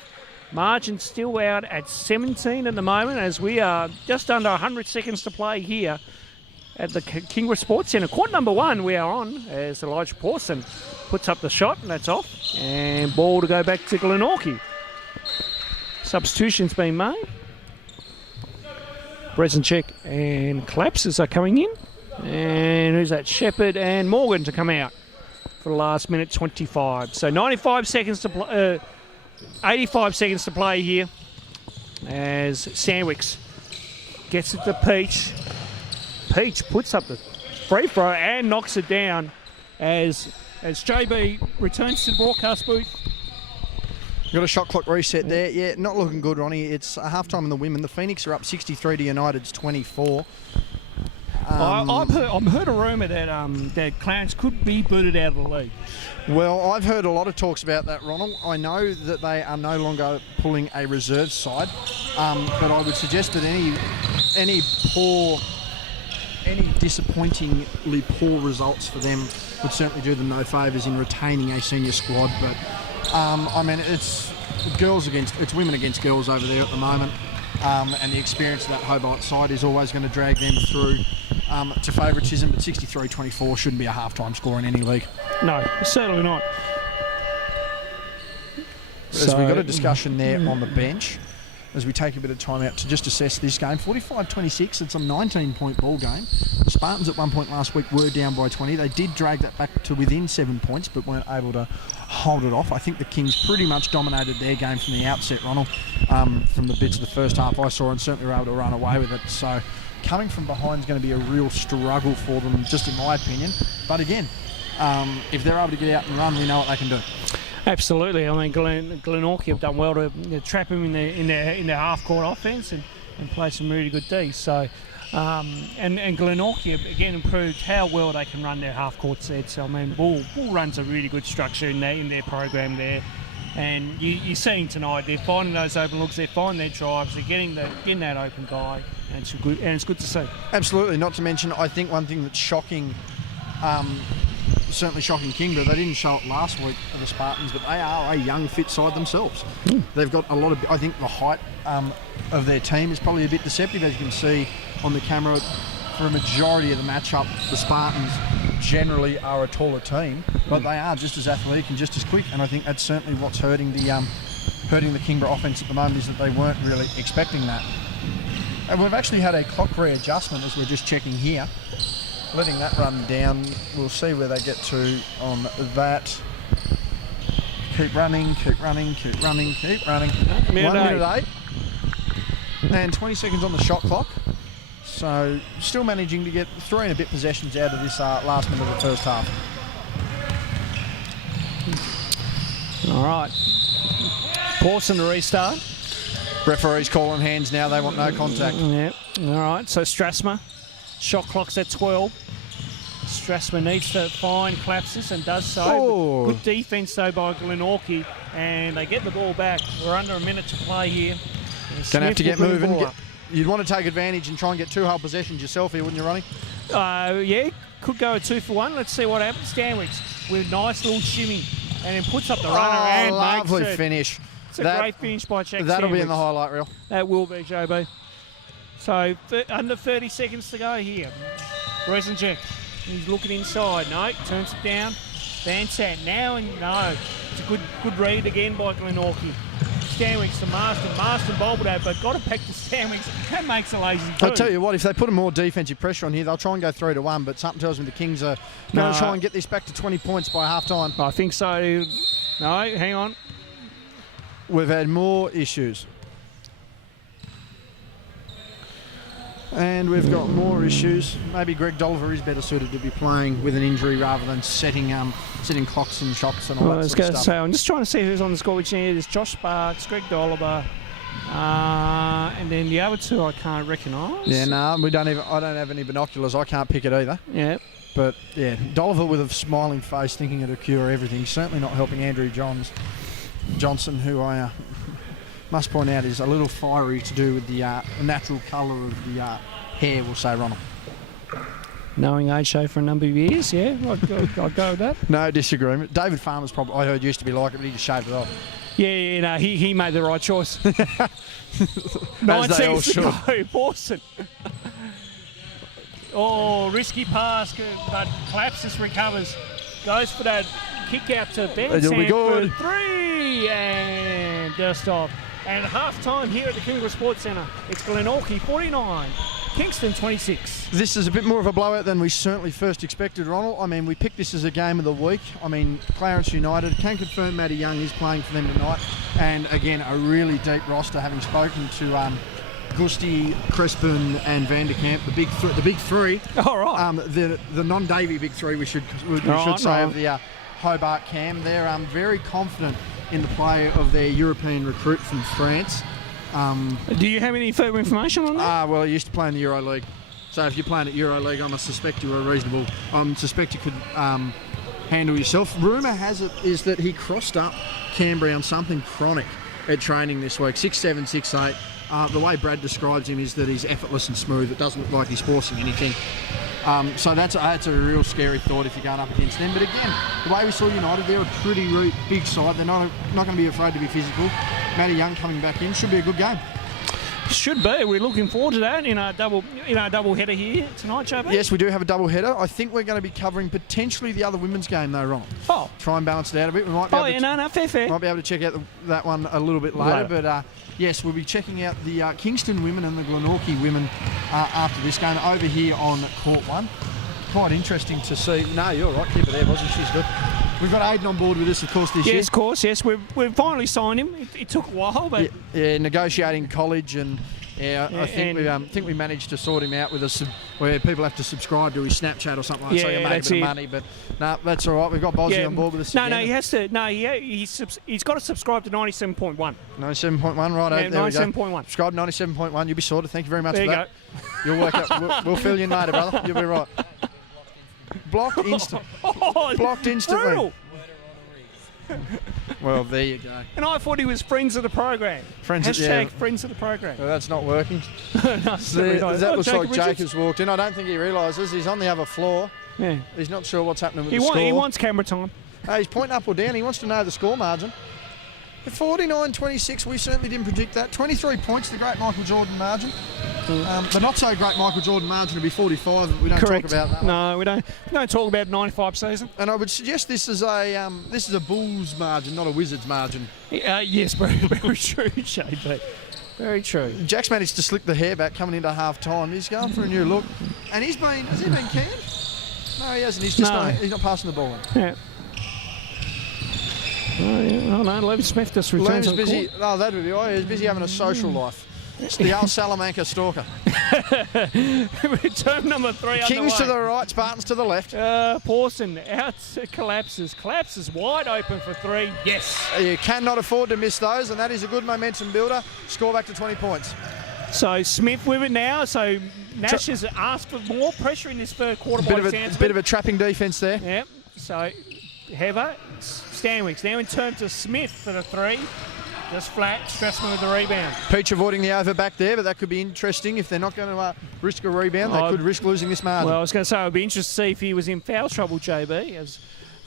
Margin still out at 17 at the moment as we are just under 100 seconds to play here at the Kingborough Sports Centre. Court number 1 we are on as Elijah Pawson puts up the shot and that's off. And ball to go back to Glenorchy. Substitution's been made. Brezenchek and Collapses are coming in. And who's that? Shepherd and Morgan to come out for the last minute 25. So 85 seconds to play. 85 seconds to play here as Stanwicks gets it to Peach. Peach puts up the free throw and knocks it down as JB returns to the broadcast booth. Got a shot clock reset there. Yeah, not looking good, Ronnie. It's a half-time in the women. The Phoenix are up 63 to United's 24. I've heard a rumour that Clarence could be booted out of the league. Well, I've heard a lot of talks about that, Ronald. I know that they are no longer pulling a reserve side, but I would suggest that any disappointingly poor results for them would certainly do them no favours in retaining a senior squad. But I mean, it's women against girls over there at the moment, and the experience of that Hobart side is always going to drag them through to favouritism. But 63-24 shouldn't be a half-time score in any league. No, certainly not. As we got a discussion there on the bench, as we take a bit of time out to just assess this game. 45-26, it's a 19-point ball game. The Spartans at one point last week were down by 20. They did drag that back to within 7 points, but weren't able to hold it off. I think the Kings pretty much dominated their game from the outset, Ronald, from the bits of the first half I saw, and certainly were able to run away with it. So coming from behind is going to be a real struggle for them, just in my opinion. But again, if they're able to get out and run, we know what they can do. Absolutely. I mean, Glenorchy have done well to trap him in their half-court offence and play some really good D. So, and Glenorchy have again improved how well they can run their half-court sets. I mean, Bull runs a really good structure in their program there. And you're seeing tonight, they're finding those open looks, they're finding their drives, they're getting that open guy, and it's good to see. Absolutely. Not to mention, I think one thing that's shocking, certainly shocking Kingborough, they didn't show it last week for the Spartans, but they are a young, fit side themselves. They've got a lot of, I think the height of their team is probably a bit deceptive, as you can see on the camera. For a majority of the matchup, the Spartans generally are a taller team, but they are just as athletic and just as quick, and I think that's certainly what's hurting the Kingborough offence at the moment, is that they weren't really expecting that. And we've actually had a clock readjustment, as we're just checking here. Letting that run down, we'll see where they get to on that. Keep running, keep running, keep running, keep running. 1 minute 8. And 20 seconds on the shot clock. So still managing to get 3 and a bit possessions out of this last minute of the first half. All right. Pawson to restart. Referee's calling hands now, they want no contact. Yeah, all right. So Strasmer, shot clock's at 12. Strasmer needs to find collapses and does so. Oh. Good defence though by Glenorchy, and they get the ball back. We're under a minute to play here. Going to have to get moving. You'd want to take advantage and try and get 2 whole possessions yourself here, wouldn't you, Ronnie? Yeah, could go a 2 for 1. Let's see what happens. Stanwicks with a nice little shimmy, and then puts up the runner and lovely makes it. finish. It's a great finish by Jack That'll Stanwicks. be in the highlight reel. That will be, JB. So under 30 seconds to go here. Resenjek, he's looking inside. No, turns it down. Van Sant now, and no. It's a good read again by Glenorchy. Stanwicks to Marston. Marston bobbled out, but got to peck to Stanwicks. That makes a lazy two. I'll tell you what, if they put a more defensive pressure on here, they'll try and go 3 to 1, but something tells me the Kings are going to try and get this back to 20 points by half time. I think so. No, hang on. We've had more issues. And we've got more issues. Maybe Greg Dolliver is better suited to be playing with an injury rather than setting clocks and shots and all that sort of stuff. I'm just trying to see who's on the score. Which is Josh Sparks, Greg Dolliver, and then the other 2 I can't recognise. Yeah, no, I don't have any binoculars. I can't pick it either. Yeah. But yeah, Dolliver with a smiling face, thinking it'll cure everything. Certainly not helping Andrew Johnson, who I must point out is a little fiery to do with the natural colour of the hair, we'll say, Ronald. Knowing H.A. for a number of years, yeah, I'd go with that. No disagreement. David Farmer's probably, I heard, used to be like it, but he just shaved it off. Yeah, no, he made the right choice. As they all should. Pawson. Oh, risky pass, but Collapsis recovers. Goes for that kick out to Ben Sam for 3, and just off. And at half-time here at the Kingborough Sports Centre, it's Glenorchy 49, Kingston 26. This is a bit more of a blowout than we certainly first expected, Ronald. I mean, we picked this as a game of the week. I mean, Clarence United can confirm Matty Young is playing for them tonight. And again, a really deep roster, having spoken to Gusty, Crespin and Van der Kamp, the big three. All right. The non-Davy big 3, we should say, of the Hobart cam. They're very confident in the play of their European recruit from France. Do you have any further information on that? Well, he used to play in the Euro League. So if you're playing at EuroLeague, I suspect you are reasonable. Suspect you could handle yourself. Rumour has it is that he crossed up Canberra on something chronic at training this week. 6'7", 6'8". The way Brad describes him is that he's effortless and smooth. It doesn't look like he's forcing anything. So that's a real scary thought if you're going up against them. But again, the way we saw United, they're a pretty big side. They're not going to be afraid to be physical. Matty Young coming back in should be a good game. Should be. We're looking forward to that in a double header here tonight, JB. Yes, we do have a double header. I think we're going to be covering potentially the other women's game though, Ron. Oh. Try and balance it out a bit. We might be fair. Might be able to check out that one a little bit later. But yes, we'll be checking out the Kingston women and the Glenorchy women after this game over here on Court 1. Quite interesting to see. No, you're right. Keep it there, wasn't she? She's good. We've got Aiden on board with us, of course, this year. Yes, of course. Yes, we've finally signed him. It took a while, but yeah, negotiating college and. I think we managed to sort him out with where people have to subscribe to his Snapchat or something like that, so you make a bit of money. But no, that's all right. We've got Bosnia on board with us. No, he has to. No, he's got to subscribe to 97.1. 97.1, right? Yeah, 97.1. Subscribe to 97.1. You'll be sorted. Thank you very much for that. You'll work out. We'll fill you in later, brother. You'll be right. Blocked instantly. Blocked instantly. Brutal. Well, there you go. And I thought he was friends of the program. Friends of the program. Well, that's not working. No, that looks like Jake has walked in. I don't think he realises he's on the other floor. Yeah. He's not sure what's happening with the score. He wants camera time. He's pointing up or down. He wants to know the score margin. 49-26, we certainly didn't predict that. 23 points, the great Michael Jordan margin. The not so great Michael Jordan margin would be 45, but we don't talk about that. No, we don't talk about 95 season. And I would suggest this is a Bulls margin, not a Wizards margin. Yes, very true, JB. Very true. Jack's managed to slick the hair back coming into half time. He's going for a new look. And has he been canned? No, he hasn't. He's not passing the ball in. Yeah. Oh no, Lev Smith just returns on busy. court. Oh, that would be right. He's busy having a social life. It's the old Salamanca stalker. Return number 3 Kings to the right, Spartans to the left. Pawson out collapses. Collapses wide open for 3. Yes. You cannot afford to miss those, and that is a good momentum builder. Score back to 20 points. So Smith with it now. So Nash has asked for more pressure in this third quarter. Bit of a trapping defence there. Yep. So Heather, Stanwicks now in terms of Smith for the 3. Just flat, Strassman with the rebound. Peach avoiding the over back there, but that could be interesting. If they're not going to risk a rebound, they could risk losing this margin. Well, I was going to say, it would be interesting to see if he was in foul trouble, JB, as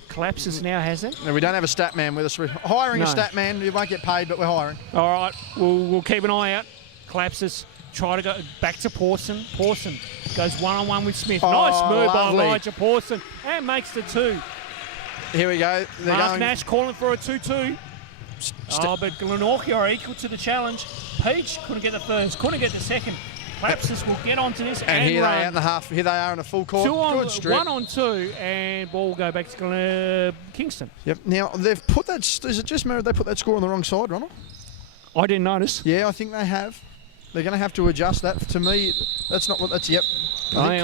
collapses now hasn't. No, we don't have a stat man with us. We're hiring a stat man. You won't get paid, but we're hiring. All right, we'll keep an eye out. Collapses, try to go back to Pawson. Pawson goes one-on-one with Smith. Nice move by Elijah Pawson, and makes the 2. Here we go. Mark Nash calling for a 2-2. But Glenorchy are equal to the challenge. Peach couldn't get the first, couldn't get the second. Collapses will get onto this and here run. they are in the half. Here they are in a full court. Good strip. 1 on 2, and ball will go back to Kingston. Yep. Now they've put that. Is it just merit they put that score on the wrong side, Ronald? I didn't notice. Yeah, I think they have. They're going to have to adjust that. To me, that's not what that's. Yep. I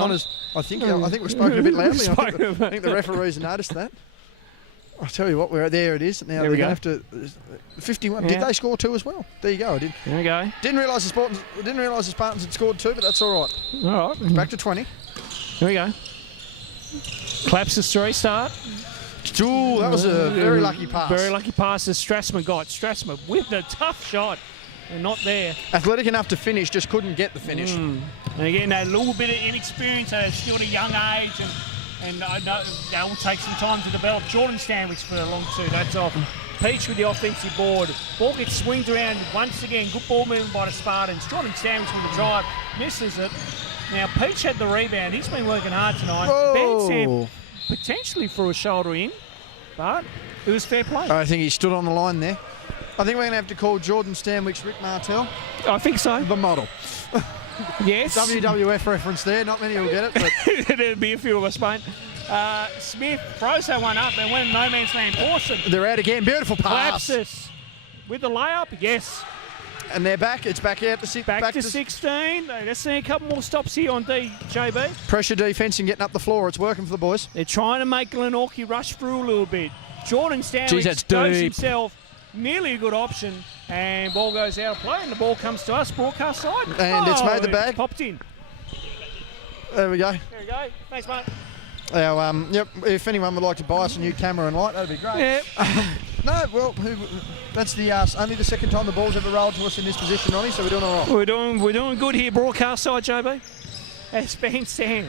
think we've spoken a bit loudly. I think the referees noticed that. I'll tell you what, there it is. Now they're going to have to 51. Yeah. Did they score 2 as well? There you go. I did. There you go. Didn't realise the Spartans had scored 2, but that's all right. All right. Back to 20. Here we go. Collapses 3 start. Ooh, that was a very lucky pass. Very lucky pass as Strassman got. Strassman with the tough shot. And not there. Athletic enough to finish, just couldn't get the finish. And again, a little bit of inexperience, still at a young age, and I know that will take some time to develop. Jordan Stanwicks for a long 2, that's off. Peach with the offensive board. Ball gets swinged around once again. Good ball movement by the Spartans. Jordan Stanwicks with the drive, misses it. Now Peach had the rebound. He's been working hard tonight. Ben Sam potentially threw a shoulder in, but it was fair play. I think he stood on the line there. I think we're going to have to call Jordan Stanwicks Rick Martel. I think so. The model. Yes. WWF reference there. Not many will get it, but there'll be a few of us, mate. Smith throws that one up, and when no man's land, Pawson. They're out again. Beautiful pass. Collapses with the layup. Yes. And they're back. It's back out to back to 16. Let's see a couple more stops here on JB. Pressure defence and getting up the floor. It's working for the boys. They're trying to make Glenorchy rush through a little bit. Jordan Stanwicks goes himself. Nearly a good option, and ball goes out of play, and the ball comes to us, broadcast side. And it's made the bag. Popped in. There we go. There we go. Thanks, mate. Our, yep, if anyone would like to buy us a new camera and light, that'd be great. Yeah. No, well, that's the only the second time the ball's ever rolled to us in this position, Ronnie, so we're doing all right. We're doing good here, broadcast side, JB. As Ben Sam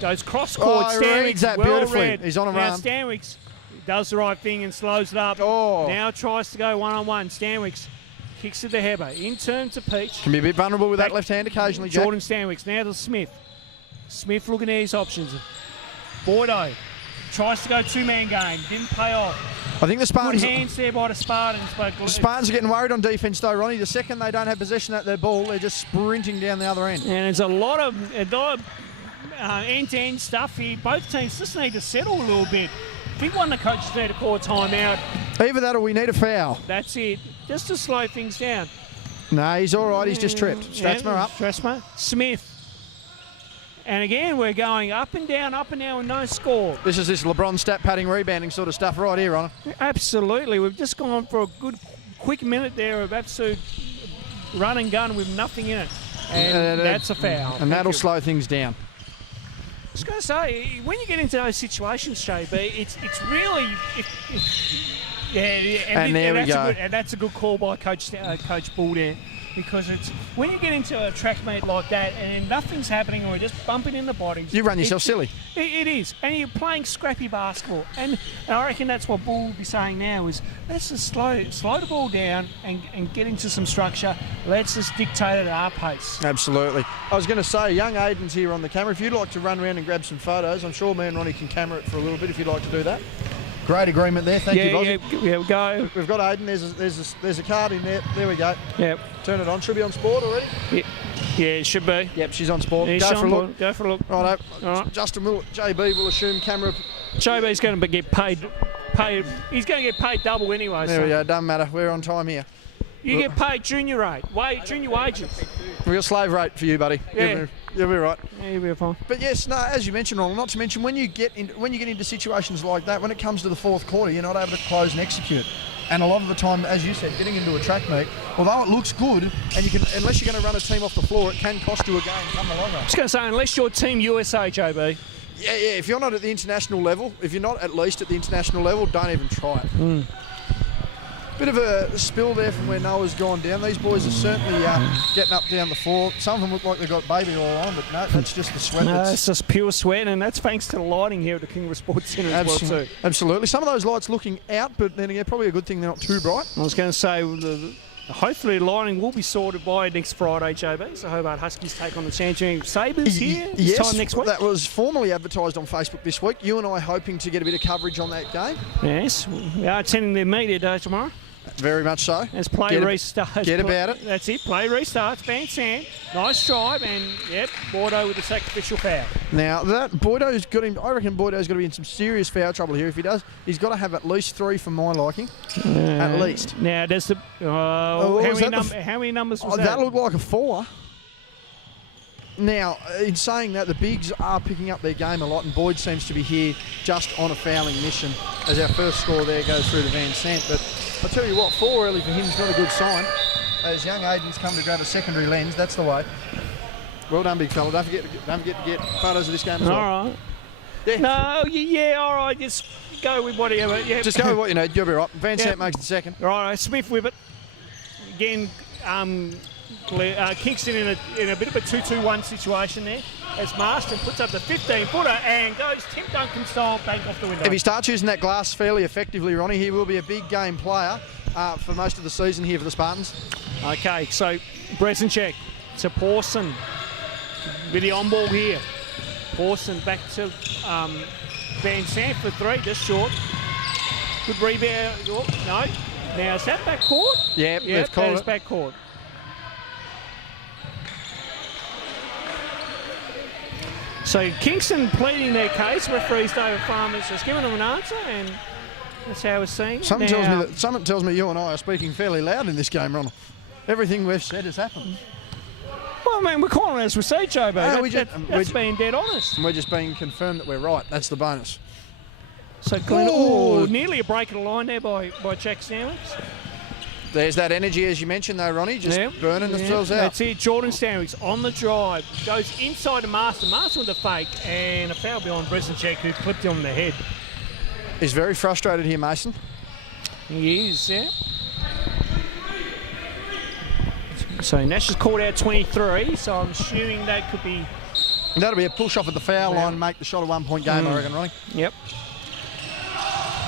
goes cross-court. Oh, he reads that beautifully. Read. He's on a now run. Stanwicks does the right thing and slows it up. Oh. Now tries to go one-on-one. Stanwicks kicks to the Heber. In turn to Peach. Can be a bit vulnerable with that left hand occasionally, Jack. Jordan Stanwicks now to Smith. Smith looking at his options. Bordeaux tries to go two-man game. Didn't pay off. I think the Spartans... Good hands there by the Spartans. But the Spartans are getting worried on defence though, Ronnie. The second they don't have possession at their ball, they're just sprinting down the other end. And there's a lot of end-to-end stuff here. Both teams just need to settle a little bit. I think one of the coaches need to call a timeout. Either that or we need a foul. That's it. Just to slow things down. No, he's all right. He's just tripped. Strathmore up. Strathmore. Smith. And again, we're going up and down with no score. This is this LeBron stat padding rebounding sort of stuff right here, Ron. Absolutely. We've just gone for a good, quick minute there of absolute run and gun with nothing in it. And that's a foul. And that'll slow things down. I was going to say, when you get into those situations, JB, it's really... And there we go. And that's a good call by Coach Bull there. Because it's when you get into a track meet like that and nothing's happening or you're just bumping in the bodies. You run yourself silly. It is. And you're playing scrappy basketball. And I reckon that's what Bull will be saying now is let's just slow the ball down and get into some structure. Let's just dictate it at our pace. Absolutely. I was going to say, young Aiden's here on the camera. If you'd like to run around and grab some photos, I'm sure me and Ronnie can camera it for a little bit if you'd like to do that. Great agreement there. Thank you, Bozzy. Yeah, we'll go. We've got Aiden. There's a card in there. There we go. Yep. Turn it on. Should be on sport already. Yeah, it should be. Yep, she's on sport. Yeah, Go for a look. Go for a look. Righto. All right. Justin will, JB will assume camera. JB's going to get paid. He's going to get paid double anyway. There we go. Doesn't matter. We're on time here. You get paid junior rate, junior wages. We got slave rate for you, buddy. Yeah. You'll be right. Yeah, you'll be fine. But yes, no, as you mentioned, Ronald, not to mention when you get into situations like that, when it comes to the fourth quarter, you're not able to close and execute. And a lot of the time, as you said, getting into a track meet, although it looks good, and you can, unless you're going to run a team off the floor, it can cost you a game come the long run. I was going to say, unless you're Team USA, JB. Yeah. If you're not at the international level, if you're not at least at the international level, don't even try it. Bit of a spill there from where Noah's gone down. These boys are certainly getting up down the floor. Some of them look like they've got baby oil on, but no, that's just the sweat. No, it's just pure sweat, and that's thanks to the lighting here at the Kingborough Sports Centre as well too. Absolutely. Some of those lights looking out, but then again, probably a good thing they're not too bright. I was going to say, hopefully the lighting will be sorted by next Friday, JB. So Hobart Huskies take on the Santorini Sabres here this time next week. That was formally advertised on Facebook this week. You and I hoping to get a bit of coverage on that game. Yes, we are attending their media day tomorrow. Very much so. As play restarts. Get about it. That's it. Play restarts. Van Sam. Nice drive. And, yep, Bordeaux with the sacrificial foul. Now, Bordeaux's got him. I reckon Bordeaux's got to be in some serious foul trouble here. If he does, he's got to have at least 3 for my liking. At least. Now, does the... how many numbers was that? That looked like a 4. Now, in saying that, the bigs are picking up their game a lot, and Boyd seems to be here just on a fouling mission as our first score there goes through to Van Sant. But I'll tell you what, 4 early for him is not a good sign. As young Aiden's come to grab a secondary lens, that's the way. Well done, big fella. Don't forget to get photos of this game as well. All right. Yeah. No, yeah, all right. Just go with whatever. Yeah. Just go with what you need. You'll be right. Van Sant makes the second. Right, Smith with it. Again, Kingston in a bit of a 2-2-1 situation there as Marston puts up the 15-footer and goes Tim Duncan style bank off the window. If he starts using that glass fairly effectively, Ronnie, he will be a big game player for most of the season here for the Spartans. Okay, so Bresenchek to Pawson with the on-ball here. Pawson back to Van Sant for 3, just short. Good rebound. Oh, no. Now, is that back court? Yep, they've called it. Back court. So Kingston pleading their case. Referees David Farmers has given them an answer, and that's how we're seeing it. Something tells me you and I are speaking fairly loud in this game, Ronald. Everything we've said has happened. Well, I mean, we're calling it as we say, Jobo. That's being dead honest. And we're just being confirmed that we're right. That's the bonus. So nearly a break of the line there by Jack Sandwich. There's that energy, as you mentioned, though, Ronnie, just burning themselves out. That's it. Jordan Stanwicks on the drive. Goes inside to Marston. Marston with a fake and a foul behind Bresenchek, who clipped him on the head. He's very frustrated here, Mason. He is, yeah. So Nash has called out 23, so I'm assuming that could be... That'll be a push off at the foul line and make the shot a 1 point game, I reckon, Ronnie. Yep.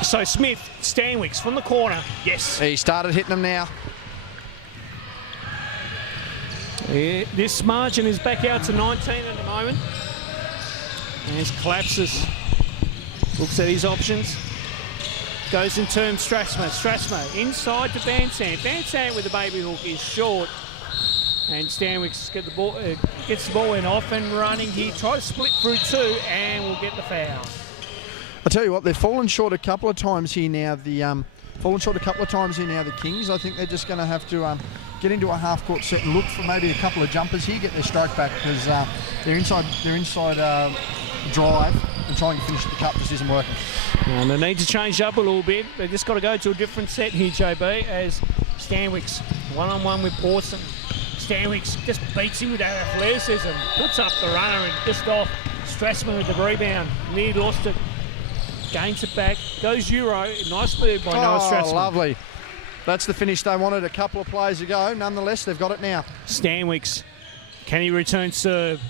So Smith, Stanwicks from the corner. Yes. He started hitting them now. Yeah, this margin is back out to 19 at the moment. And collapses. Looks at his options. Goes in turn Strathmore. Strathmore inside to Van Sant. Van Sant with the baby hook is short. And Stanwicks gets the ball in off and running. He tries to split through two and will get the foul. I tell you what, they've fallen short a couple of times here now. The Kings. I think they're just going to have to get into a half-court set and look for maybe a couple of jumpers here, get their stroke back, because their inside drive and trying to finish at the cup just isn't working. And they need to change up a little bit. They've just got to go to a different set here, JB, as Stanwicks one-on-one with Pawson. Stanwicks just beats him with that athleticism, puts up the runner and just off. Strathmore with the rebound. Nearly lost it. Gains it back. Goes Euro. Nice move by Noah Strathmore. Lovely. That's the finish they wanted a couple of plays ago. Nonetheless, they've got it now. Stanwicks. Can he return serve?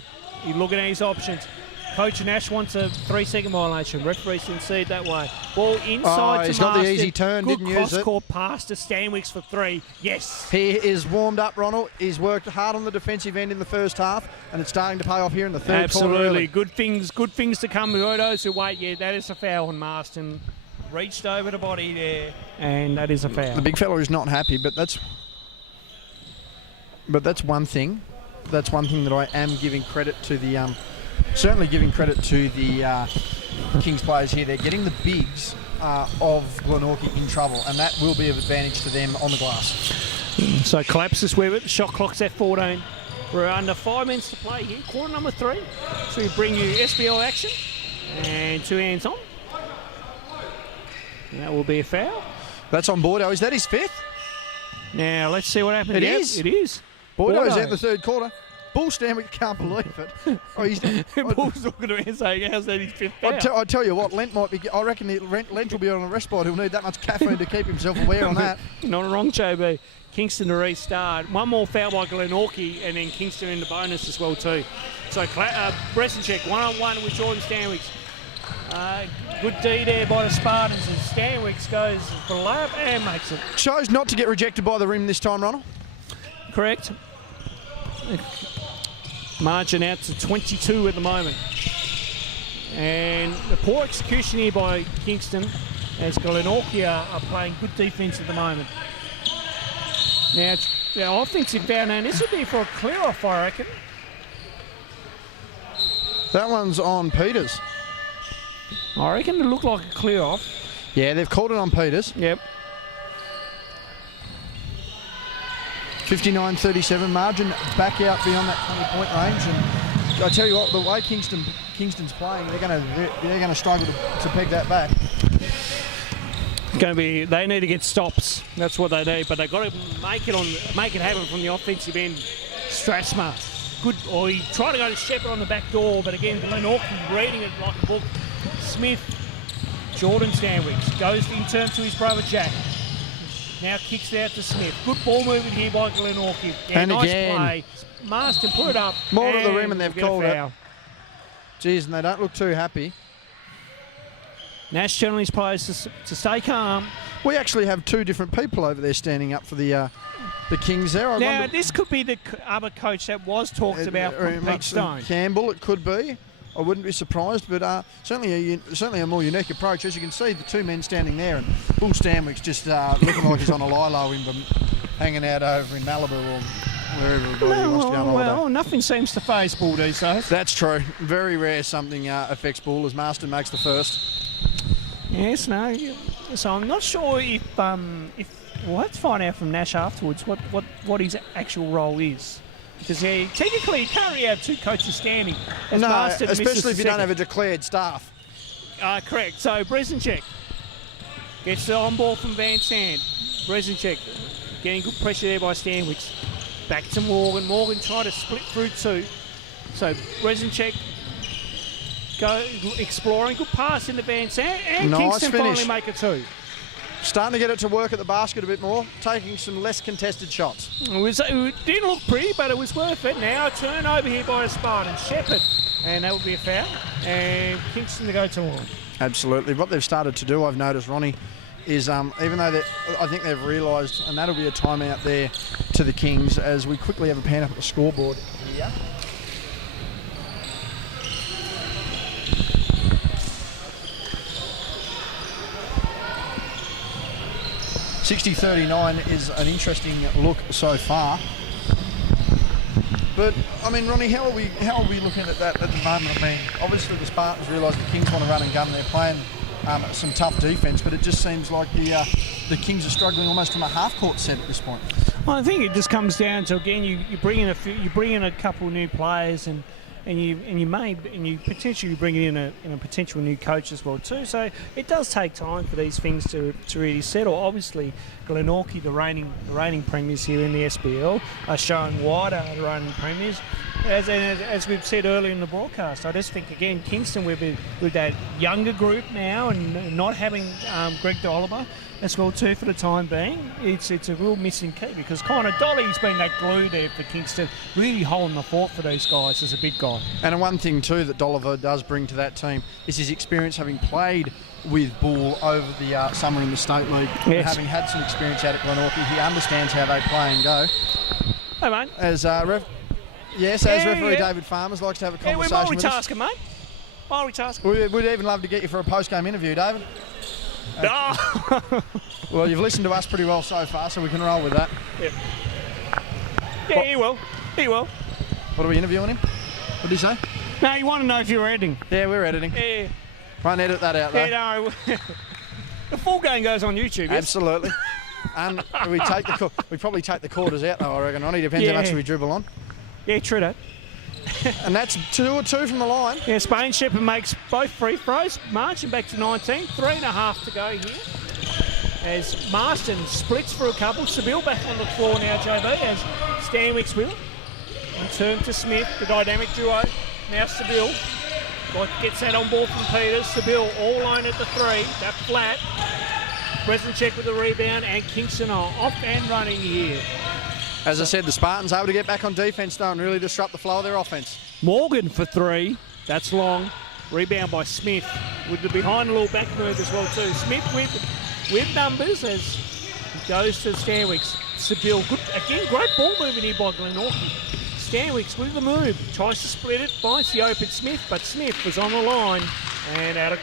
He's looking at his options. Coach Nash wants a 3-second violation. Referees didn't see it that way. Ball inside to he's Marston. got the easy turn, didn't use it. Good cross-court pass to Stanwicks for three. Yes. He is warmed up, Ronald. He's worked hard on the defensive end in the first half, and it's starting to pay off here in the third quarter. Absolutely. Good things to come with those who wait. Yeah, that is a foul on Marston. Reached over the body there, and that is a foul. The big fella is not happy, but that's one thing. That's one thing that I am giving credit to the... certainly giving credit to the Kings players here. They're getting the bigs of Glenorchy in trouble, and that will be of advantage to them on the glass. So collapses with it. The shot clock's at 14. We're under 5 minutes to play here. Quarter number 3. So we bring you SBL action. And 2 hands on. And that will be a foul. That's on Bordeaux. Is that his fifth? Now, let's see what happens. It is. It is. Bordeaux's out in the third quarter. Bull Stanwick can't believe it. Bull's looking around and saying, how's that his fifth foul? I tell you what, Lent might be... I reckon Lent will be on a respite. He'll need that much caffeine to keep himself aware on that. Not wrong, JB. Kingston to restart. One more foul by Glenorchy, and then Kingston in the bonus as well too. So Bresenchek one-on-one with Jordan Stanwicks. Good D there by the Spartans, and Stanwicks goes for a layup and makes it. Chose not to get rejected by the rim this time, Ronald. Correct. Margin out to 22 at the moment. And the poor execution here by Kingston, as Glenorchy are playing good defence at the moment. Now, the offensive foul, and this would be for a clear-off, I reckon. That one's on Peters. I reckon it looked like a clear-off. Yeah, they've called it on Peters. Yep. 59-37 margin, back out beyond that 20-point range. And I tell you what, the way Kingston's playing, they're going to struggle to peg that back. They need to get stops. That's what they need, but they've got to make it happen from the offensive end. Strathmore, good. Or he tried to go to Shepherd on the back door, but again, Glenorchy reading it like a book. Smith, Jordan Stanwicks goes in turn to his brother Jack. Now kicks it out to Smith. Good ball movement here by Glenorchy. Yeah, and nice again, play. Marston put it up. More to the rim, and they've called it. Jeez, and they don't look too happy. Nash telling his players to stay calm. We actually have two different people over there standing up for the Kings there. This could be the other coach that was talked about from Pete Stone. Campbell, it could be. I wouldn't be surprised, but certainly a more unique approach. As you can see, the two men standing there, and Bull Stanwick's just looking like he's on a lilo hanging out over in Malibu or wherever he wants to go on holiday. Well, nothing seems to faze Bull these days. That's true. Very rare something affects Bull, as Marston makes the first. Yes, no. So I'm not sure if we'll have to find out from Nash afterwards what his actual role is. Because technically you can't really have two coaches standing. No, especially if you don't have a declared staff. Correct. So Bresenchek gets the on ball from Van Sant. Bresenchek Getting good pressure there by Stanwicks. Back to Morgan. Morgan trying to split through 2. So Brezinchek go exploring. Good pass into Van Sant. And Nice Kingston finish. finally make it 2. Starting to get it to work at the basket a bit more, taking some less contested shots. It didn't look pretty, but it was worth it. Now a turnover here by a Spartan. Shepherd. And that would be a foul. And Kingston to go to one. Absolutely. What they've started to do, I've noticed, Ronnie, is even though I think they've realised, and that'll be a timeout there to the Kings as we quickly have a pan up at the scoreboard here. $60-39 is an interesting look so far. But I mean, Ronnie, how are we looking at that at the moment? I mean, obviously the Spartans realise the Kings want to run and gun. They're playing some tough defence, but it just seems like the Kings are struggling almost from a half-court set at this point. Well, I think it just comes down to, again, you bring in a couple new players and you potentially bring in a potential new coach as well too. So it does take time for these things to really settle. Obviously, Glenorchy, the reigning premiers here in the SBL, are showing why they are the reigning premiers. As we've said earlier in the broadcast, I just think again Kingston with that younger group now and not having Greg D'Oliver as well too for the time being, it's a real missing key because Connor Dolly's been that glue there for Kingston, really holding the fort for these guys as a big guy. And one thing too that D'Oliver does bring to that team is his experience having played with Bull over the summer in the State League, and having had some experience out at Glenorchy. He understands how they play and go. Hey mate. As referee David Farmers likes to have a conversation with us. We're multitasking, mate. Multitasking. We'd even love to get you for a post-game interview, David. No. Well, you've listened to us pretty well so far, so we can roll with that. Yeah, he will. What are we interviewing him? What did he say? No, you want to know if you're editing. Yeah, we're editing. Yeah. Won't edit that out, though. Yeah, no. The full game goes on YouTube, yes? Absolutely. And we probably take the quarters out, though, I reckon, Ronnie. Depends how much we dribble on. Yeah, true that. And that's 2 or 2 from the line. Yeah, Spain Shepherd makes both free throws, marching back to 19. 3.5 to go here. As Marston splits for a couple. Seville back on the floor now, JB, as Stanwicks will. And turn to Smith, the dynamic duo. Now Seville. Gets that on ball from Peters. Seville all alone at the 3. That flat. Brezinchek with the rebound, and Kingston are off and running here. As I said, the Spartans able to get back on defence though and really disrupt the flow of their offence. Morgan for 3. That's long. Rebound by Smith with the behind a little back move as well too. Smith with numbers as he goes to Stanwicks. Seville, good again, great ball movement here by Glenorchy. Stanwicks with the move, tries to split it, finds the open Smith, but Smith was on the line and out of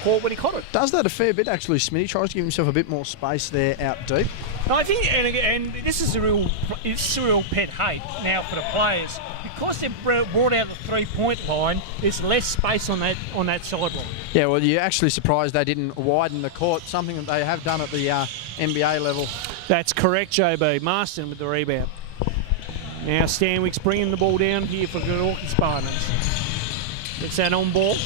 court when he caught it. Does that a fair bit actually, Smitty. Tries to give himself a bit more space there out deep. No, I think, and this is a real pet hate now for the players. Because they've brought out the 3-point line, there's less space on that sideline. Yeah, well, you're actually surprised they didn't widen the court, something that they have done at the NBA level. That's correct, JB. Marston with the rebound. Now Stanwicks bringing the ball down here for Glenorchy Spartans. Gets that on ball.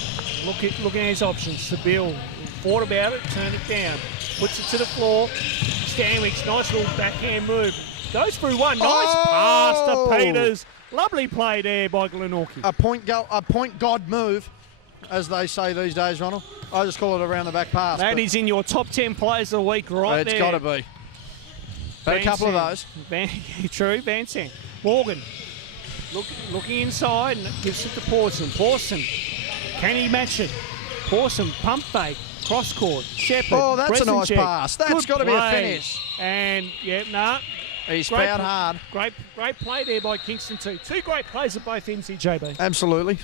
Looking at his options. Seville thought about it, turned it down. Puts it to the floor. Stanwicks, nice little backhand move. Goes through one. Nice pass to Peters. Lovely play there by Glenorchy. A point god move, as they say these days, Ronald. I just call it around the back pass. That is in your top 10 plays of the week right there. It's got to be. But a couple of those. True, Van Sant. Morgan looking inside and gives it to Pawson. Pawson, can he match it? Pawson, pump fake, cross court, Shepherd. Oh, that's a nice pass. That's got to be a finish. And, he's fouled hard. Great play there by Kingston too. 2 great plays at both ends here, JB. Absolutely.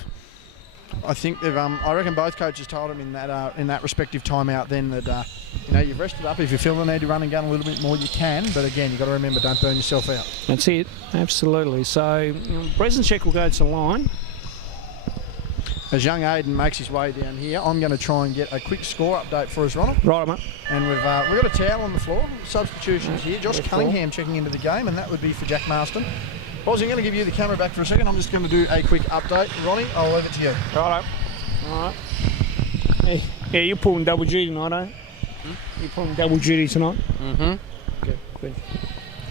I think they've. I reckon both coaches told him in that respective timeout then that you've rested up. If you feel the need to run and gun a little bit more, you can. But again, you've got to remember, don't burn yourself out. That's it. Absolutely. So Brezinchek will go to the line. As young Aiden makes his way down here, I'm going to try and get a quick score update for us, Ronald. Right, mate. And we've got a towel on the floor. Substitutions here. Josh Cunningham checking into the game, and that would be for Jack Marston. Aussie, I'm going to give you the camera back for a second. I'm just going to do a quick update. Ronnie, I'll leave it to you. All right. Hey, yeah, you're pulling double duty tonight, eh? You're pulling double duty tonight? Mm-hmm. Okay, good.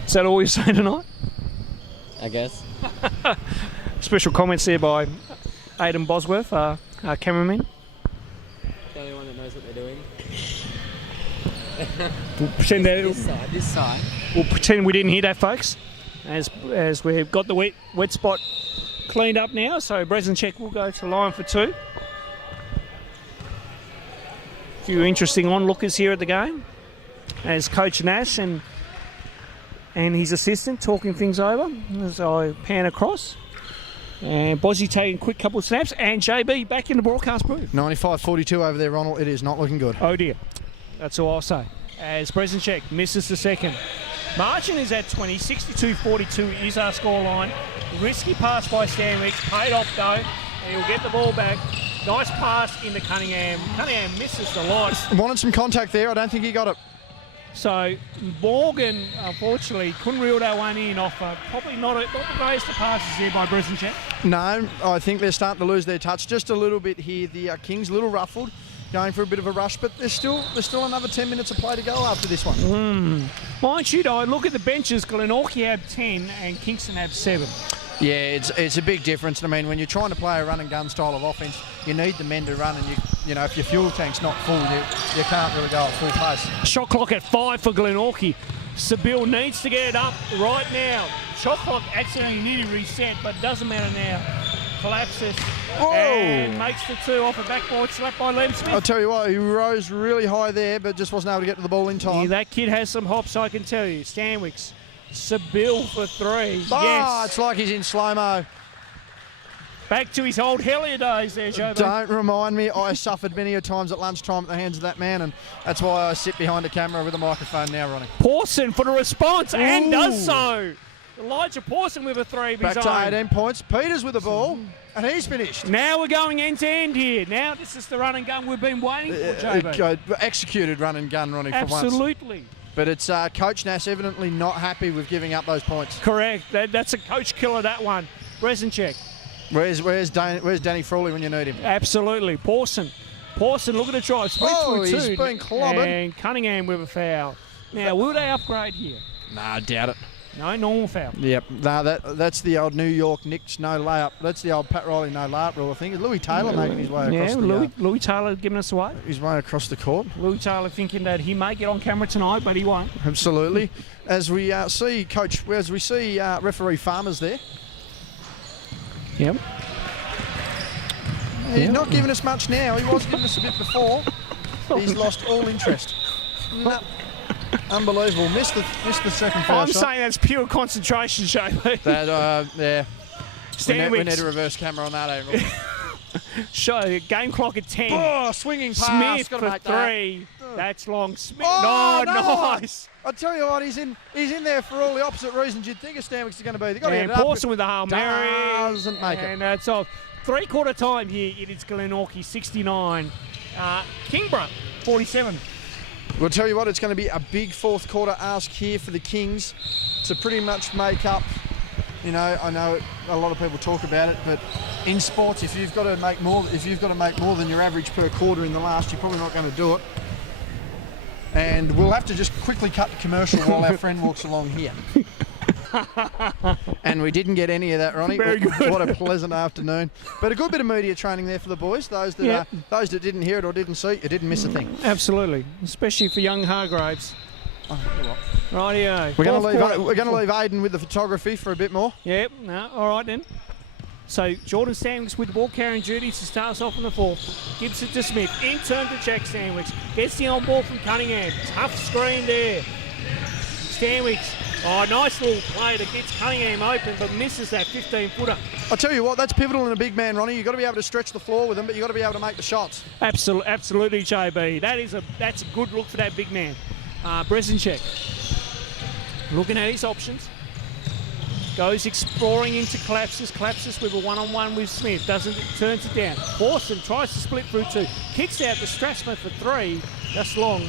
Is that all you're saying tonight? I guess. Special comments there by Aidan Bosworth, our cameraman. The only one that knows what they're doing. We'll pretend This side. we'll pretend we didn't hear that, folks. As we've got the wet spot cleaned up now, so Brezinchek will go to line for 2. A few interesting onlookers here at the game, as Coach Nash and his assistant talking things over as I pan across. And Bozzy taking a quick couple of snaps, and JB back in the broadcast booth. 95-42 over there, Ronald. It is not looking good. Oh dear. That's all I'll say. As Brezinchek misses the second. Margin is at 20, 62-42 is our scoreline. Risky pass by Stanwicks, paid off though, and he'll get the ball back. Nice pass into Cunningham. Cunningham misses the line. Wanted some contact there. I don't think he got it. So Morgan, unfortunately, couldn't reel that one in off probably not the greatest of passes there by Brezinchek. No, I think they're starting to lose their touch just a little bit here. The Kings a little ruffled, going for a bit of a rush, but there's still another 10 minutes of play to go after this one. Mind you, though, look at the benches. Glenorchy have 10 and Kingston have 7. Yeah, it's a big difference. I mean, when you're trying to play a run and gun style of offense, you need the men to run, and you know if your fuel tank's not full, you can't really go at full pace. Shot clock at 5 for Glenorchy. Sabil needs to get it up right now. Shot clock accidentally nearly reset, but it doesn't matter now. Collapses and makes the 2 off a backboard slap by Liam Smith. I'll tell you what, he rose really high there, but just wasn't able to get to the ball in time. Yeah, that kid has some hops, I can tell you. Stanwicks, Sabil for 3. Oh, Yes. it's like he's in slow-mo. Back to his old Hellier days there, Joe. Don't remind me. I suffered many a times at lunchtime at the hands of that man, and that's why I sit behind a camera with a microphone now, Ronnie. Pawson for the response, and does so. Elijah Pawson with a 3 of his Back to own. 18 points. Peters with the ball, and he's finished. Now we're going end to end here. Now this is the run and gun we've been waiting for, JB. Executed run and gun, Ronnie, for once. Absolutely. But it's Coach Nass evidently not happy with giving up those points. Correct. That's a coach killer, that one. Brezinchek. Where's Danny Frawley when you need him? Absolutely. Pawson, look at the drive. Split through 2. He's been clobbered. And Cunningham with a foul. Now, will they upgrade here? Nah, I doubt it. No, normal foul. Yep. Nah, that's the old New York Knicks no layup. That's the old Pat Riley no layup rule, I think. Louis Taylor making his way across Louis Taylor giving us away. His way across the court. Louis Taylor thinking that he may get on camera tonight, but he won't. Absolutely. As we see referee Farmers there. Yep. He's not giving us much now. He was giving us a bit before. He's lost all interest. No. Unbelievable. Missed the second foul I'm shot. saying that's pure concentration, JB. Yeah. Stanwicks. We need a reverse camera on that, April. Show game clock at 10. Oh, swinging pass. Smith Gotta for make 3. That's long. Smith. Oh, Nice. I tell you what, he's in there for all the opposite reasons you'd think a Stanwicks is going to be. They've got to And get it up. Pawson with the Hail Mary. Doesn't make it. And that's off. 3/4 time here. It is Glenorchy 69. Kingborough 47. We'll tell you what, it's going to be a big fourth quarter ask here for the Kings to pretty much make up. You know, I know a lot of people talk about it, but in sports, if you've got to make more than your average per quarter in the last, you're probably not going to do it. And we'll have to just quickly cut the commercial while our friend walks along here. And we didn't get any of that, Ronnie. Very good. What a pleasant afternoon. But a good bit of media training there for the boys. Those that didn't hear it or didn't see it, you didn't miss a thing. Absolutely, especially for young Hargraves. Rightio. We're going to leave Aidan with the photography for a bit more. Yep. No. All right then. So Jordan Stanwicks with the ball carrying duties to start us off on the 4. Gives it to Smith. In turn to Jack Stanwicks. Gets the on ball from Cunningham. Tough screen there. Stanwicks. Oh, nice little play that gets Cunningham open, but misses that 15-footer. I'll tell you what, that's pivotal in a big man, Ronnie. You've got to be able to stretch the floor with him, but you've got to be able to make the shots. Absolutely, JB. That's a good look for that big man. Brezinchek. Looking at his options. Goes exploring into collapses with a one-on-one with Smith. Turns it down. Pawson tries to split through 2. Kicks out to Strathmore for 3. That's long.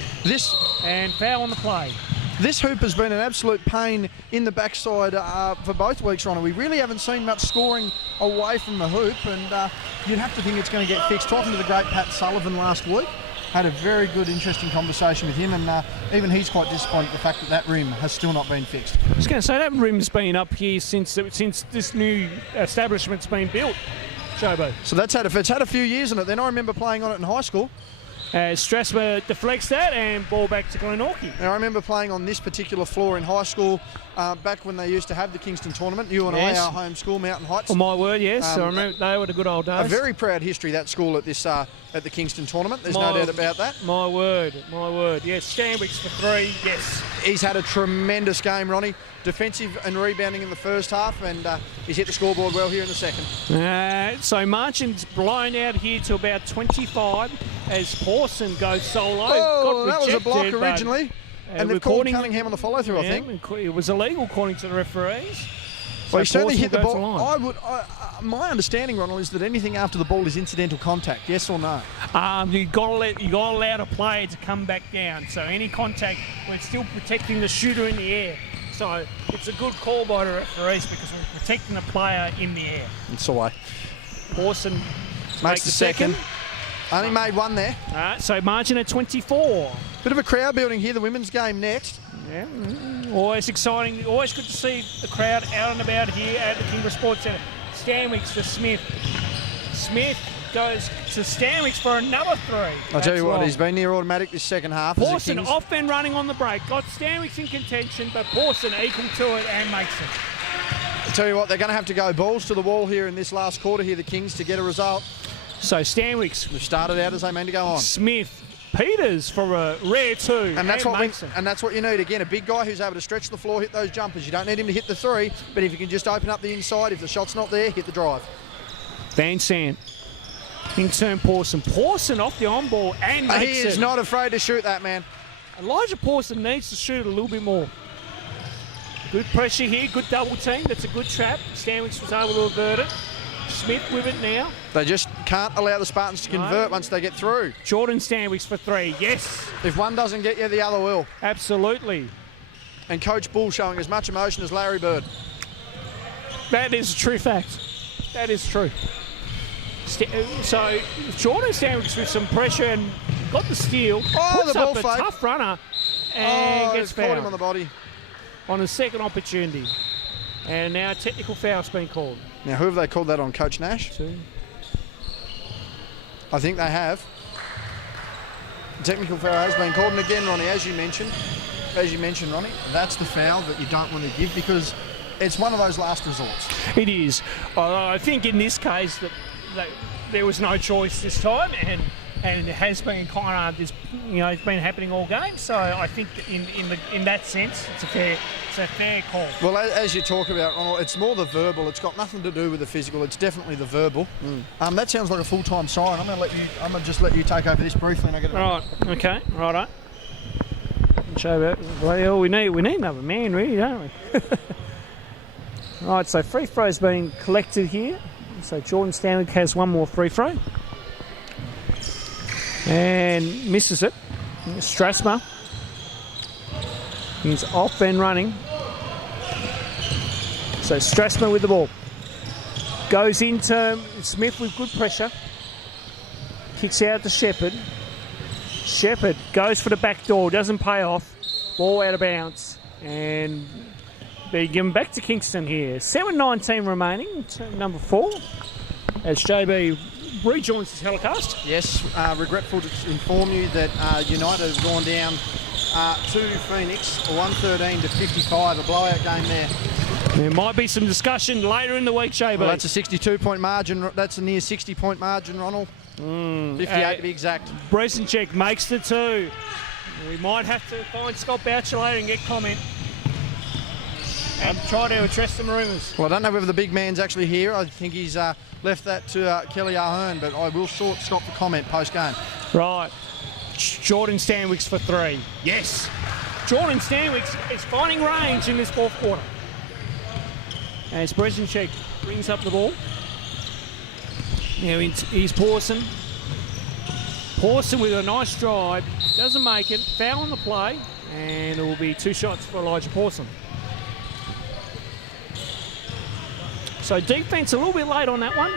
And foul on the play. This hoop has been an absolute pain in the backside for both weeks, Ronnie. We really haven't seen much scoring away from the hoop, and you'd have to think it's going to get fixed. Talking to the great Pat Sullivan last week, had a very good, interesting conversation with him, and even he's quite disappointed at the fact that rim has still not been fixed. I was going to say, that rim's been up here since this new establishment's been built, Jobo. So it's had a few years in it. Then I remember playing on it in high school. Strasmer deflects that and ball back to Glenorchy. Now, I remember playing on this particular floor in high school back when they used to have the Kingston tournament. You and I, our home school, Mountain Heights. Oh, my word, yes. I remember they were the good old days. A very proud history, that school, at this at the Kingston tournament. There's no doubt about that. My word. Yes, Stanwicks for 3, yes. He's had a tremendous game, Ronnie. Defensive and rebounding in the first half, and he's hit the scoreboard well here in the second. So margin's blown out here to about 25 as Pawson goes solo. Oh, that was a block originally. And they've called Cunningham on the follow-through, I think. It was illegal according to the referees. Well, he certainly hit the ball. My understanding, Ronald, is that anything after the ball is incidental contact. Yes or no? You got to allow a player to come back down. So any contact, we're still protecting the shooter in the air. So it's a good call by the referees because we're protecting the player in the air. It's the way. Pawson makes the second. Only made one there. So margin at 24. Bit of a crowd building here, the women's game next. Yeah, always exciting. Always good to see the crowd out and about here at the Kingborough Sports Centre. Stanwicks for Smith. Smith goes to Stanwicks for another 3. I'll tell you what, he's been near automatic this second half. Pawson off and running on the break. Got Stanwicks in contention, but Pawson equal to it and makes it. I'll tell you what, they're going to have to go balls to the wall here in this last quarter here, the Kings, to get a result. So Stanwicks. They've started out as they meant to go on. Smith. Peters for a rare 2. And that's what you need. Again, a big guy who's able to stretch the floor, hit those jumpers. You don't need him to hit the 3, but if you can just open up the inside, if the shot's not there, hit the drive. Van Sant. In-turn Pawson. Pawson off the on-ball and makes He is not afraid to shoot that, man. Elijah Pawson needs to shoot a little bit more. Good pressure here, good double team. That's a good trap. Stanwicks was able to avert it. Smith with it now. They just can't allow the Spartans to convert once they get through. Jordan Stanwicks for 3, yes. If one doesn't get you, the other will. Absolutely. And Coach Bull showing as much emotion as Larry Bird. That is a true fact. That is true. So Jordan Stanwicks with some pressure and got the steal. Puts the ball up a tough runner and gets fouled. Caught him on the body. On a second opportunity. And now a technical foul's been called. Now, who have they called that on? Coach Nash? 2. I think they have. The technical foul has been called. And again, Ronnie, as you mentioned, Ronnie, that's the foul that you don't want to give because it's one of those last resorts. It is. I think in this case that there was no choice this time, and it has been kind of just, it's been happening all game. So I think that in that sense, it's a fair call. Well, as you talk about, Ronald, it's more the verbal. It's got nothing to do with the physical. It's definitely the verbal. That sounds like a full-time siren. I'm going to just let you take over this briefly, and I'll get it. Right. Okay. Righto. Show that. Well, we need another man, really, don't we? Right. So free throw's being collected here. So Jordan Stanwick has one more free throw. And misses it. Strasmer. He's off and running. So Strasmer with the ball. Goes into Smith with good pressure. Kicks out to Shepherd. Shepherd goes for the back door. Doesn't pay off. Ball out of bounds. And they're given back to Kingston here. 7:19 remaining. Number 4. As JB rejoins his telecast. Yes, regretful to inform you that United have gone down to Phoenix, 113 to 55, a blowout game there. There might be some discussion later in the week, JB. Well, that's a 62-point margin. That's a near 60-point margin, Ronald. 58 to be exact. Bresenchek makes the 2. We might have to find Scott Boucher later and get comment. And try to address some rumours. Well, I don't know whether the big man's actually here. I think he's left that to Kelly Ahern, but I will sort Scott for comment post-game. Right. Jordan Stanwicks for 3. Yes. Jordan Stanwicks is finding range in this fourth quarter. As Bresenchek brings up the ball. Now he's Pawson. Pawson with a nice drive. Doesn't make it. Foul on the play. And it will be 2 shots for Elijah Pawson. So defence a little bit late on that one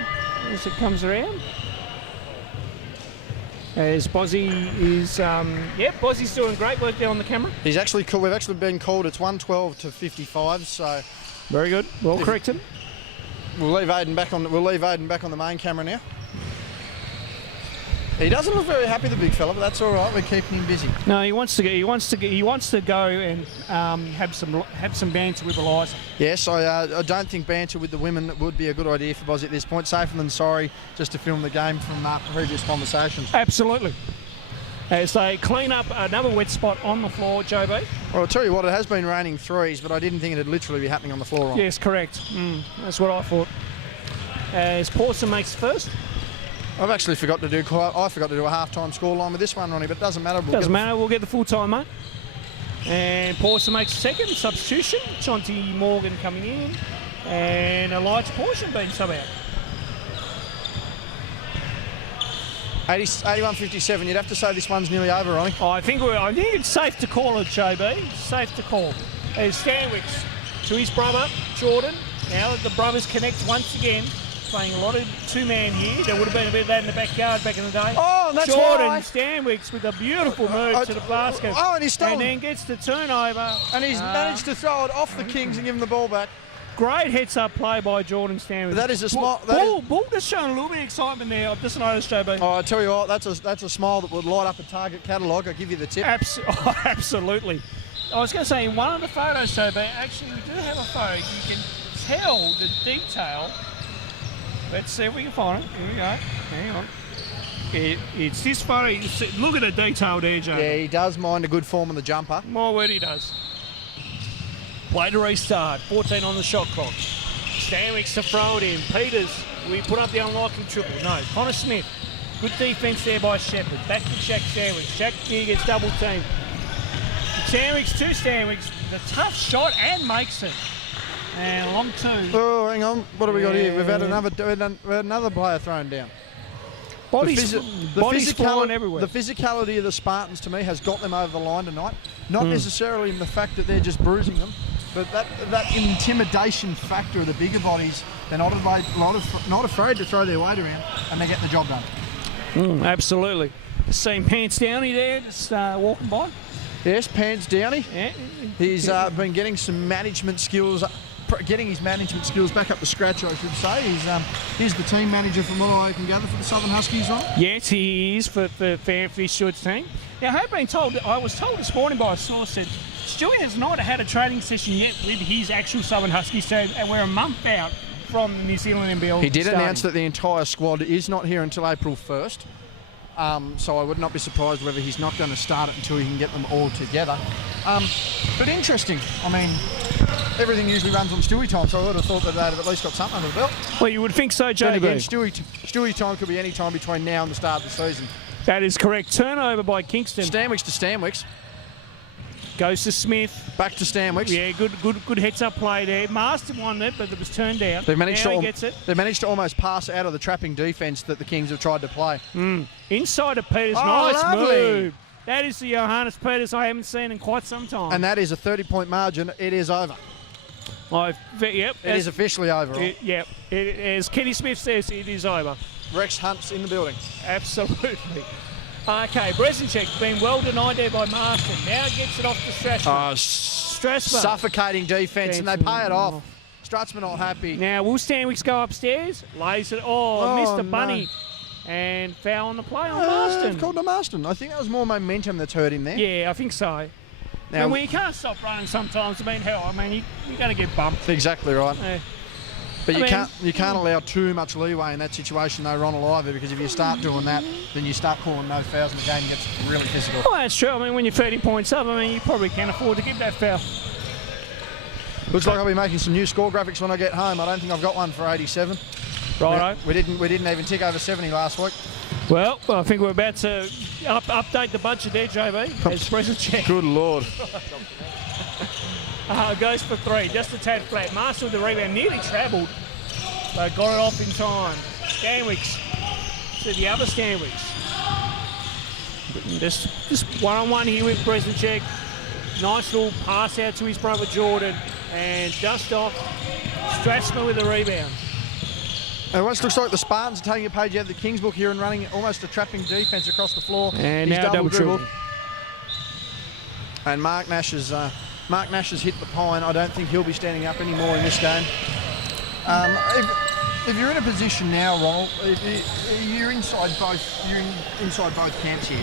as it comes around. As Bozzy is, Bozzy's doing great work there on the camera. He's actually called, we've actually been called, it's 112 to 55, so Very good. Well corrected. we'll leave Aiden back on the main camera now. He doesn't look very happy, the big fella, but that's all right. We're keeping him busy. No, he wants to go and have some banter with Eliza. Yes, I don't think banter with the women would be a good idea for Bozzy at this point. Safer than sorry, just to film the game from previous conversations. Absolutely. As they clean up another wet spot on the floor, JB. Well, I'll tell you what, it has been raining threes, but I didn't think it'd literally be happening on the floor. Yes, correct. That's what I thought. As Pawson makes first. I forgot to do a half-time scoreline with this one, Ronnie, but it doesn't matter. We'll get the full time, mate. And Pawson makes second substitution. Chauncey Morgan coming in, and Elijah Pawson being sub out. 81-57. You'd have to say this one's nearly over, Ronnie. I think it's safe to call it, JB. Safe to call. As Stanwicks to his brother Jordan. Now the brothers connect once again. Playing a lot of two-man here. There would have been a bit of that in the backyard back in the day. Oh, and that's Jordan why. Stanwicks with a beautiful move to the basket. Oh, and he's stolen. And then gets the turnover. And he's managed to throw it off the Kings and give him the ball back. Great heads-up play by Jordan Stanwicks. That is a smile. Bull just showing a little bit of excitement there. I've just noticed, JB. Oh, I tell you what, that's a smile that would light up a Target catalogue. I'll give you the tip. Absolutely. I was going to say, in one of the photos, JB, actually we do have a photo. You can tell the detail. Let's see if we can find it. Here we go. Hang on. It's this photo. Look at the detail there, Joe. Yeah, he does mind a good form on the jumper. My word, he does. Play to restart. 14 on the shot clock. Stanwicks to throw it in. Peters, we put up the unlikely triple. No. Connor Smith. Good defence there by Shepherd. Back to Jack Stanwicks. Jack here gets double teamed. Stanwicks to Stanwicks. The tough shot and makes it. And long two. Oh, hang on. What have we got here? We've had another player thrown down. Bodies falling everywhere. The physicality of the Spartans, to me, has got them over the line tonight. Not necessarily in the fact that they're just bruising them, but that intimidation factor of the bigger bodies. They're not afraid to throw their weight around, and they get the job done. Absolutely. Seen Pants Downey there, just walking by. Yes, Pants Downey. Yeah. He's been getting some management skills. Getting his management skills back up to scratch, I should say. He's the team manager, from what I can gather, for the Southern Huskies, right? Yes, he is for Fairfish Stewart's team. Now, I was told this morning by a source that Stewie has not had a training session yet with his actual Southern Huskies team, and we're a month out from New Zealand NBL. He did starting. announce that the entire squad is not here until April 1st. So I would not be surprised whether he's not going to start it until he can get them all together. But interesting. I mean, everything usually runs on Stewie time, so I would have thought that they'd have at least got something under the belt. Well, you would think so, Then JB. again, Stewie time could be any time between now and the start of the season. That is correct. Turnover by Kingston. Stanwicks to Stanwicks. Goes to Smith. Back to Stanwicks. Yeah, good heads-up play there. Marston won it, but it was turned down. They've managed now he gets it. They've managed to almost pass out of the trapping defence that the Kings have tried to play. Inside of Peters. Oh, nice lovely. move. That is the Johannes Peters I haven't seen in quite some time. And that is a 30-point margin. It is over. Yep. It is officially over. Right? Yep. As Kenny Smith says, it is over. Rex Hunt's in the building. Absolutely. Okay, Brezinchek being well denied there by Marston. Now gets it off to Strasman. Strasman. Suffocating defence, and they pay it off. Strutsman not happy. Now, will Stanwicks go upstairs? Lays it. Missed a bunny. And foul on the play on Marston. Called to Marston. I think that was more momentum that's hurt him there. Yeah, I think so. Now, when you can't stop running sometimes, you're going to get bumped. Exactly right. Yeah. But you can't allow too much leeway in that situation, though, Ronald, either, because if you start doing that, then you start calling no fouls and the game gets really physical. Well, that's true. When you're 30 points up, you probably can't afford to give that foul. Looks like I'll be making some new score graphics when I get home. I don't think I've got one for 87. Righto. We didn't even tick over 70 last week. Well, I think we're about to update the budget there, JB. As Brezinchek. Good Lord. Goes for three, just a tad flat. Master with the rebound, nearly travelled, but got it off in time. Stanwicks to the other Stanwicks. Just one-on-one here with Brezinchek. Nice little pass out to his brother Jordan, and dust off. Strasman with the rebound. It almost looks like the Spartans are taking a page out of the Kings book here and running almost a trapping defence across the floor. And He's now double dribbled. dribble. And Mark Nash has hit the pine. I don't think he'll be standing up anymore in this game. If you're in a position now, Ronald, you're inside both camps here.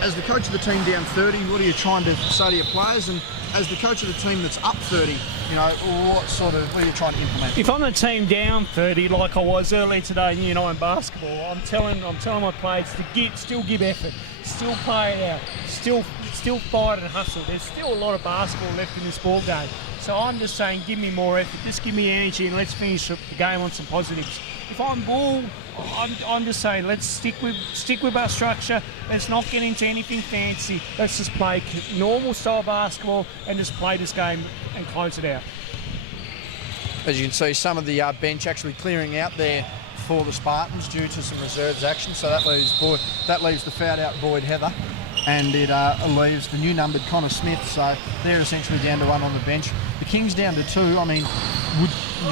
As the coach of the team down 30, what are you trying to say to your players? And as the coach of the team that's up 30, what are you trying to implement? If I'm the team down 30, like I was earlier today in Year 9 basketball, I'm telling my players to still give effort, still play it out, still fight and hustle. There's still a lot of basketball left in this ball game. So I'm just saying, give me more effort, just give me energy, and let's finish the game on some positives. If I'm Bull, I'm just saying, let's stick with our structure. Let's not get into anything fancy. Let's just play normal style basketball and just play this game and close it out. As you can see, some of the bench actually clearing out there for the Spartans due to some reserves action. So that leaves the fouled out Boyd Heather, and it leaves the new numbered Connor Smith. So they're essentially down to 1 on the bench. The Kings down to 2. I mean,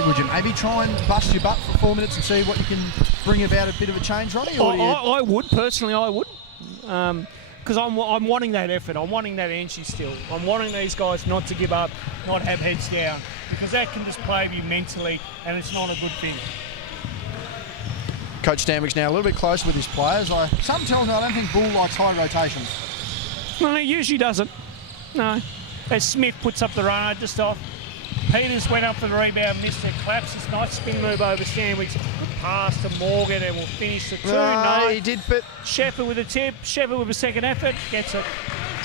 would you maybe try and bust your butt for 4 minutes and see what you can bring about a bit of a change, Ronnie? I would personally, because I'm wanting that effort. I'm wanting that energy still. I'm wanting these guys not to give up, not have heads down, because that can just plague you mentally, and it's not a good thing. Coach Stanwick's now a little bit closer with his players. Some tells me I don't think Bull likes high rotations. No, he usually doesn't. No. As Smith puts up the runner just off. Peters went up for the rebound, missed it, collapses, nice spin move over Stanwick's. Good pass to Morgan, and we'll finish the 2. No, he did, but Shepherd with a tip, Shepherd with a second effort, gets it.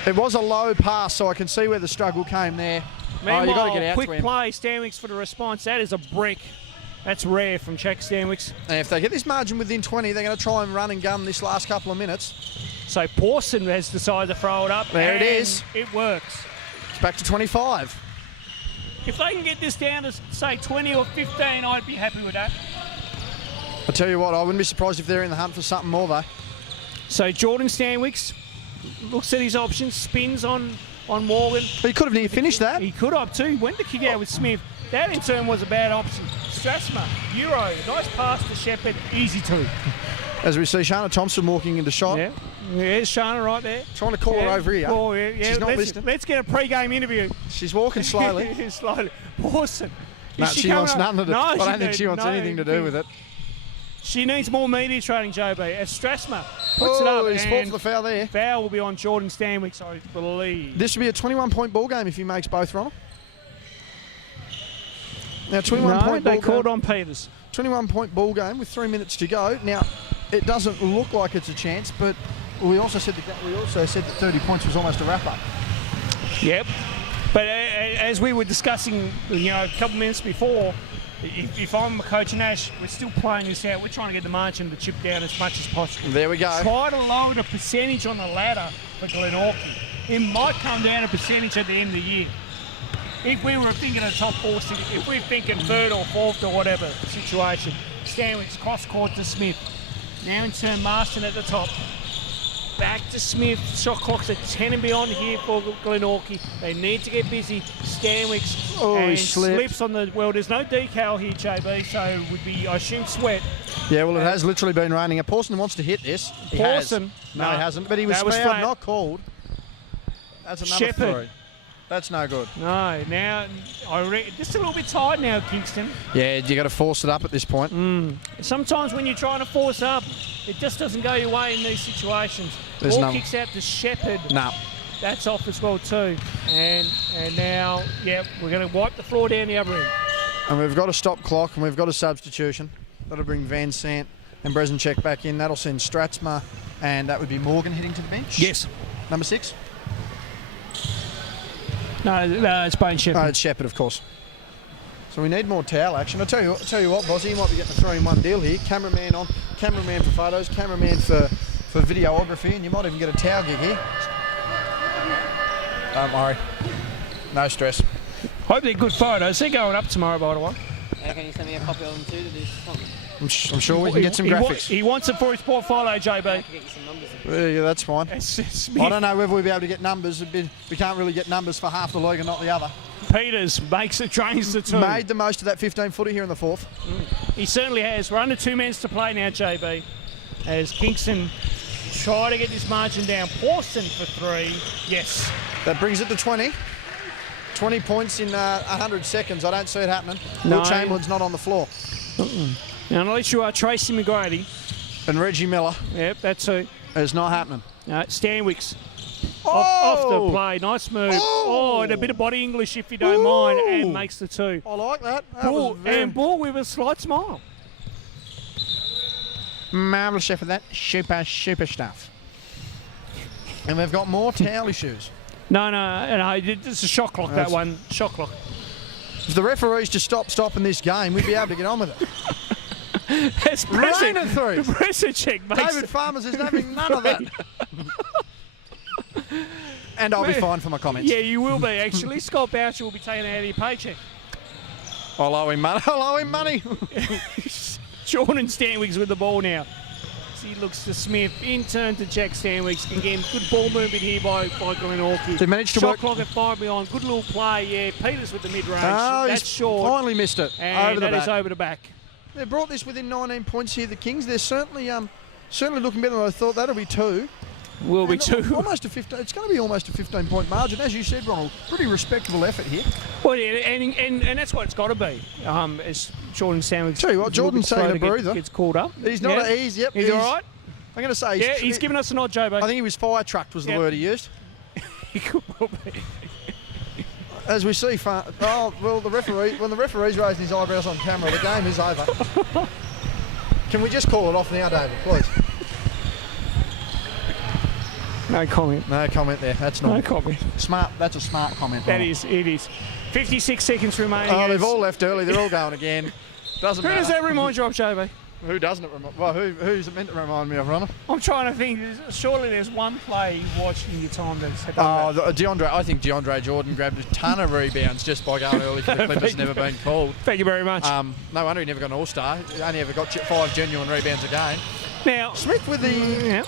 It was a low pass, so I can see where the struggle came there. Meanwhile, you got to get out quick to him. play, Stanwick's for the response. That is a brick. That's rare from Jack Stanwick's. And if they get this margin within 20, they're going to try and run and gun this last couple of minutes. So Pawson has decided to throw it up. There it is. It works. It's back to 25. If they can get this down to, say, 20 or 15, I'd be happy with that. I tell you what, I wouldn't be surprised if they're in the hunt for something more, though. So Jordan Stanwicks looks at his options, spins on Morgan. He could have near finished that. He could have too. Went the kick out with Smith. That in turn was a bad option. Strathmore, Euro, nice pass to Shepherd, easy 2. As we see Shana Thompson walking into shot. Yeah, there's Shana right there. Trying to call her over here. Oh, yeah. She's not listening. Let's get a pre-game interview. She's walking slowly. Slowly. Awesome. No, she wants none of it. I don't think she wants anything to do with it. She needs more media training, JB. As Strathmore puts it up. He's fought for the foul there. Foul will be on Jordan Stanwicks, I believe. This should be a 21-point ball game if he makes both, Ronald. Now, 21-point they ball called game. on Peters. 21-point ball game with 3 minutes to go. Now, it doesn't look like it's a chance, but we also said that 30 points was almost a wrap-up. Yep. But as we were discussing, a couple minutes before, if I'm Coach Nash, we're still playing this out. We're trying to get the margin to chip down as much as possible. There we go. Try to lower the percentage on the ladder for Glenorchy. It might come down a percentage at the end of the year. If we were thinking a top 4, if we're thinking 3rd or 4th or whatever situation, Stanwick's cross court to Smith. Now in turn, Marston at the top. Back to Smith. Shot clock's at 10 and beyond here for Glenorchy. They need to get busy. Stanwick's he slips on the. Well, there's no decal here, JB, so it would be, I assume, sweat. Yeah, well, it has literally been raining. Pawson wants to hit this. He Pawson. has. No, he hasn't. But he was fouled, not called. That's another Shepherd. 3. That's no good. No, now, just a little bit tired now, Kingston. Yeah, you got to force it up at this point. Sometimes when you're trying to force up, it just doesn't go your way in these situations. Ball kicks out to Shepherd. No. That's off as well too. And now, we're going to wipe the floor down the other end. And we've got a stop clock and we've got a substitution. That'll bring Van Sant and Brezenchek back in. That'll send Strathmore, and that would be Morgan heading to the bench. Yes. Number 6? No, it's Bain Shepherd. No, it's Shepherd, of course. So we need more towel action. I'll tell you what, Bozzy, you might be getting a 3-in-1 deal here. Cameraman for photos, cameraman for videography, and you might even get a towel gig here. Don't worry. No stress. Hope they're good photos. They're going up tomorrow, by the way. Can you send me a copy of them too to do something? I'm sure we can get some graphics. He wants it for his portfolio, JB. I can get you some numbers. Yeah, that's fine. I don't know whether we'll be able to get numbers. We can't really get numbers for half the league and not the other. Peters makes it, drains the 2. Made the most of that 15-footer here in the 4th. He certainly has. We're under 2 minutes to play now, JB. As Kingston try to get this margin down. Pawson for 3. Yes. That brings it to 20. 20 points in 100 seconds. I don't see it happening. No. Will Chamberlain's not on the floor. Now, unless you are Tracy McGrady. And Reggie Miller. Yep, that's who. It's not happening. Stanwicks. Off the play. Nice move. And a bit of body English, if you don't mind, and makes the 2. I like that. And Ball with a slight smile. Marvellous effort, that super stuff. And we've got more towel issues. No, it's a shot clock, that one. Shot clock. If the referees just stopping this game, we'd be able to get on with it. It's Rain and through. The pressure check makes David Farmers is having none of that. And I'll be fined for my comments. Yeah, you will be, actually. Scott Boucher will be taken out of your paycheck. I'll owe him money. Jordan Stanwicks with the ball now. As he looks to Smith. In turn to Jack Stanwicks. Again, good ball movement here by Glenorchy. They managed to Shot work. clock at 5 beyond. Good little play, yeah. Peters with the mid-range. Oh, That's he's short. finally missed it. And over the that back. is over the back. They brought this within 19 points here, the Kings. They're certainly looking better than I thought. That'll be 2. Will be And 2. Almost a 15. It's going to be almost a 15-point margin, as you said, Ronald. Pretty respectable effort here. Well, yeah, and that's what it's got to be. As Jordan Stanwicks. Tell you what, Jordan's taking a breather. Gets called up. He's not at ease. Yep. He's all right. I'm going to say. Yeah, he's given us a nod, Joe. I think he was fire trucked was the word he used. He could well be. As we see, when the referee's raising his eyebrows on camera, the game is over. Can we just call it off now, David, please? No comment. No comment there. That's not No comment. smart. That's a smart comment. That is. It is. 56 seconds remaining. Oh, they've all left early. They're all going again. Doesn't Who matter. does that remind you of, JB? Who doesn't it remind? Well, who's it meant to remind me of, Ronald? I'm trying to think. Surely there's one play you watched in your time that's DeAndre. I think DeAndre Jordan grabbed a ton of rebounds just by going early for the Clippers. Never been called. Thank you very much. No wonder he never got an All-Star. He only ever got 5 genuine rebounds a game. Now Smith with the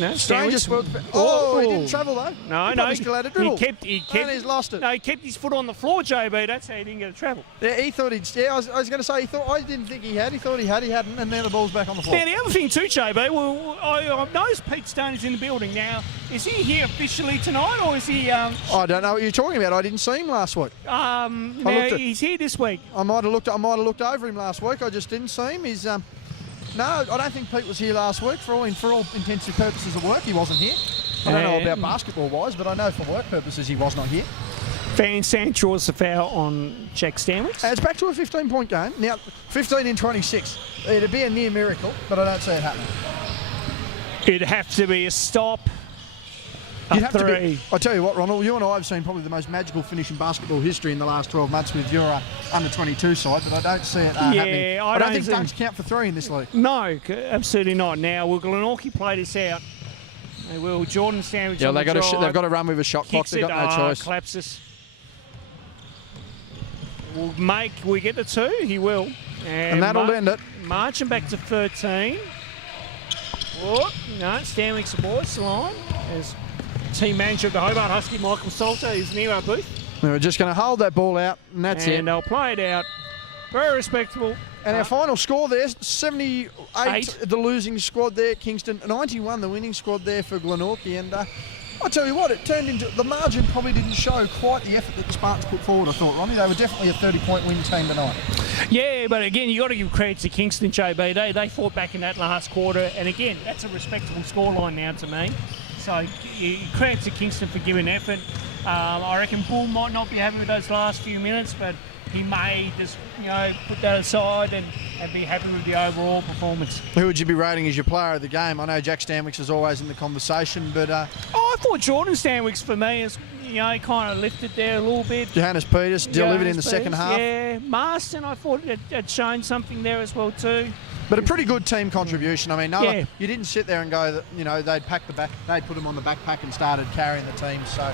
No, strangest. He didn't travel though. No, He still had a dribble. He kept. And he's lost it. No, he kept his foot on the floor, JB. That's how he didn't get to travel. Yeah, he thought he'd. Yeah, I was going to say he thought. I didn't think he had. He thought he had. He hadn't. And now the ball's back on the floor. Now the other thing too, JB. Well, I've noticed Pete Stone is in the building now. Is he here officially tonight, or is he? I don't know what you're talking about. I didn't see him last week. Now he's here this week. I might have looked over him last week. I just didn't see him. He's no, I don't think Pete was here last week. For all intents and purposes of work, he wasn't here. I don't know about basketball-wise, but I know for work purposes he was not here. Van Sant draws the foul on Jack Stanwicks. It's back to a 15-point game. Now, 15 in 26. It'd be a near miracle, but I don't see it happening. It'd have to be a stop. You'd have to be. I tell you what, Ronald, you and I have seen probably the most magical finish in basketball history in the last 12 months with your under-22 side, but I don't see it happening. I don't think dunks count for 3 in this league. No, absolutely not. Now, will Glenorchy play this out? They will. Jordan Stanwicks. Yeah, they've got to run with a shot clock. They've got no choice. Collapses. We get the 2? He will. And that'll end it. Marching back to 13. Oh, no, Stanwicks aboards the line. As team manager of the Hobart Husky, Michael Salter, is near our booth. We're just going to hold that ball out, and that's it. And they'll play it out. Very respectable. And our final score there, 78, the losing squad there, Kingston. 91, the winning squad there for Glenorchy. And I tell you what, it turned into, the margin probably didn't show quite the effort that the Spartans put forward, I thought, Ronnie. They were definitely a 30-point win team tonight. Yeah, but again, you got to give credit to Kingston, JB. They fought back in that last quarter. And again, that's a respectable scoreline now to me. So credit to Kingston for giving effort. I reckon Bull might not be happy with those last few minutes, but he may just, put that aside and be happy with the overall performance. Who would you be rating as your player of the game? I know Jack Stanwicks is always in the conversation, but... I thought Jordan Stanwicks, for me, is, kind of lifted there a little bit. Johannes Peters delivered in the second half. Yeah, Marston, I thought had shown something there as well too. But a pretty good team contribution. I mean, you didn't sit there and go that, they'd pack they'd put them on the backpack and started carrying the team. So,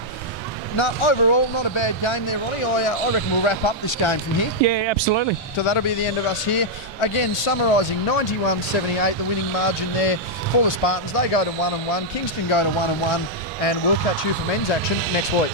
no, overall, not a bad game there, Ronnie. I reckon we'll wrap up this game from here. Yeah, absolutely. So that'll be the end of us here. Again, summarising, 91-78, the winning margin there for the Spartans. They go to 1-1. Kingston go to 1-1. And we'll catch you for men's action next week.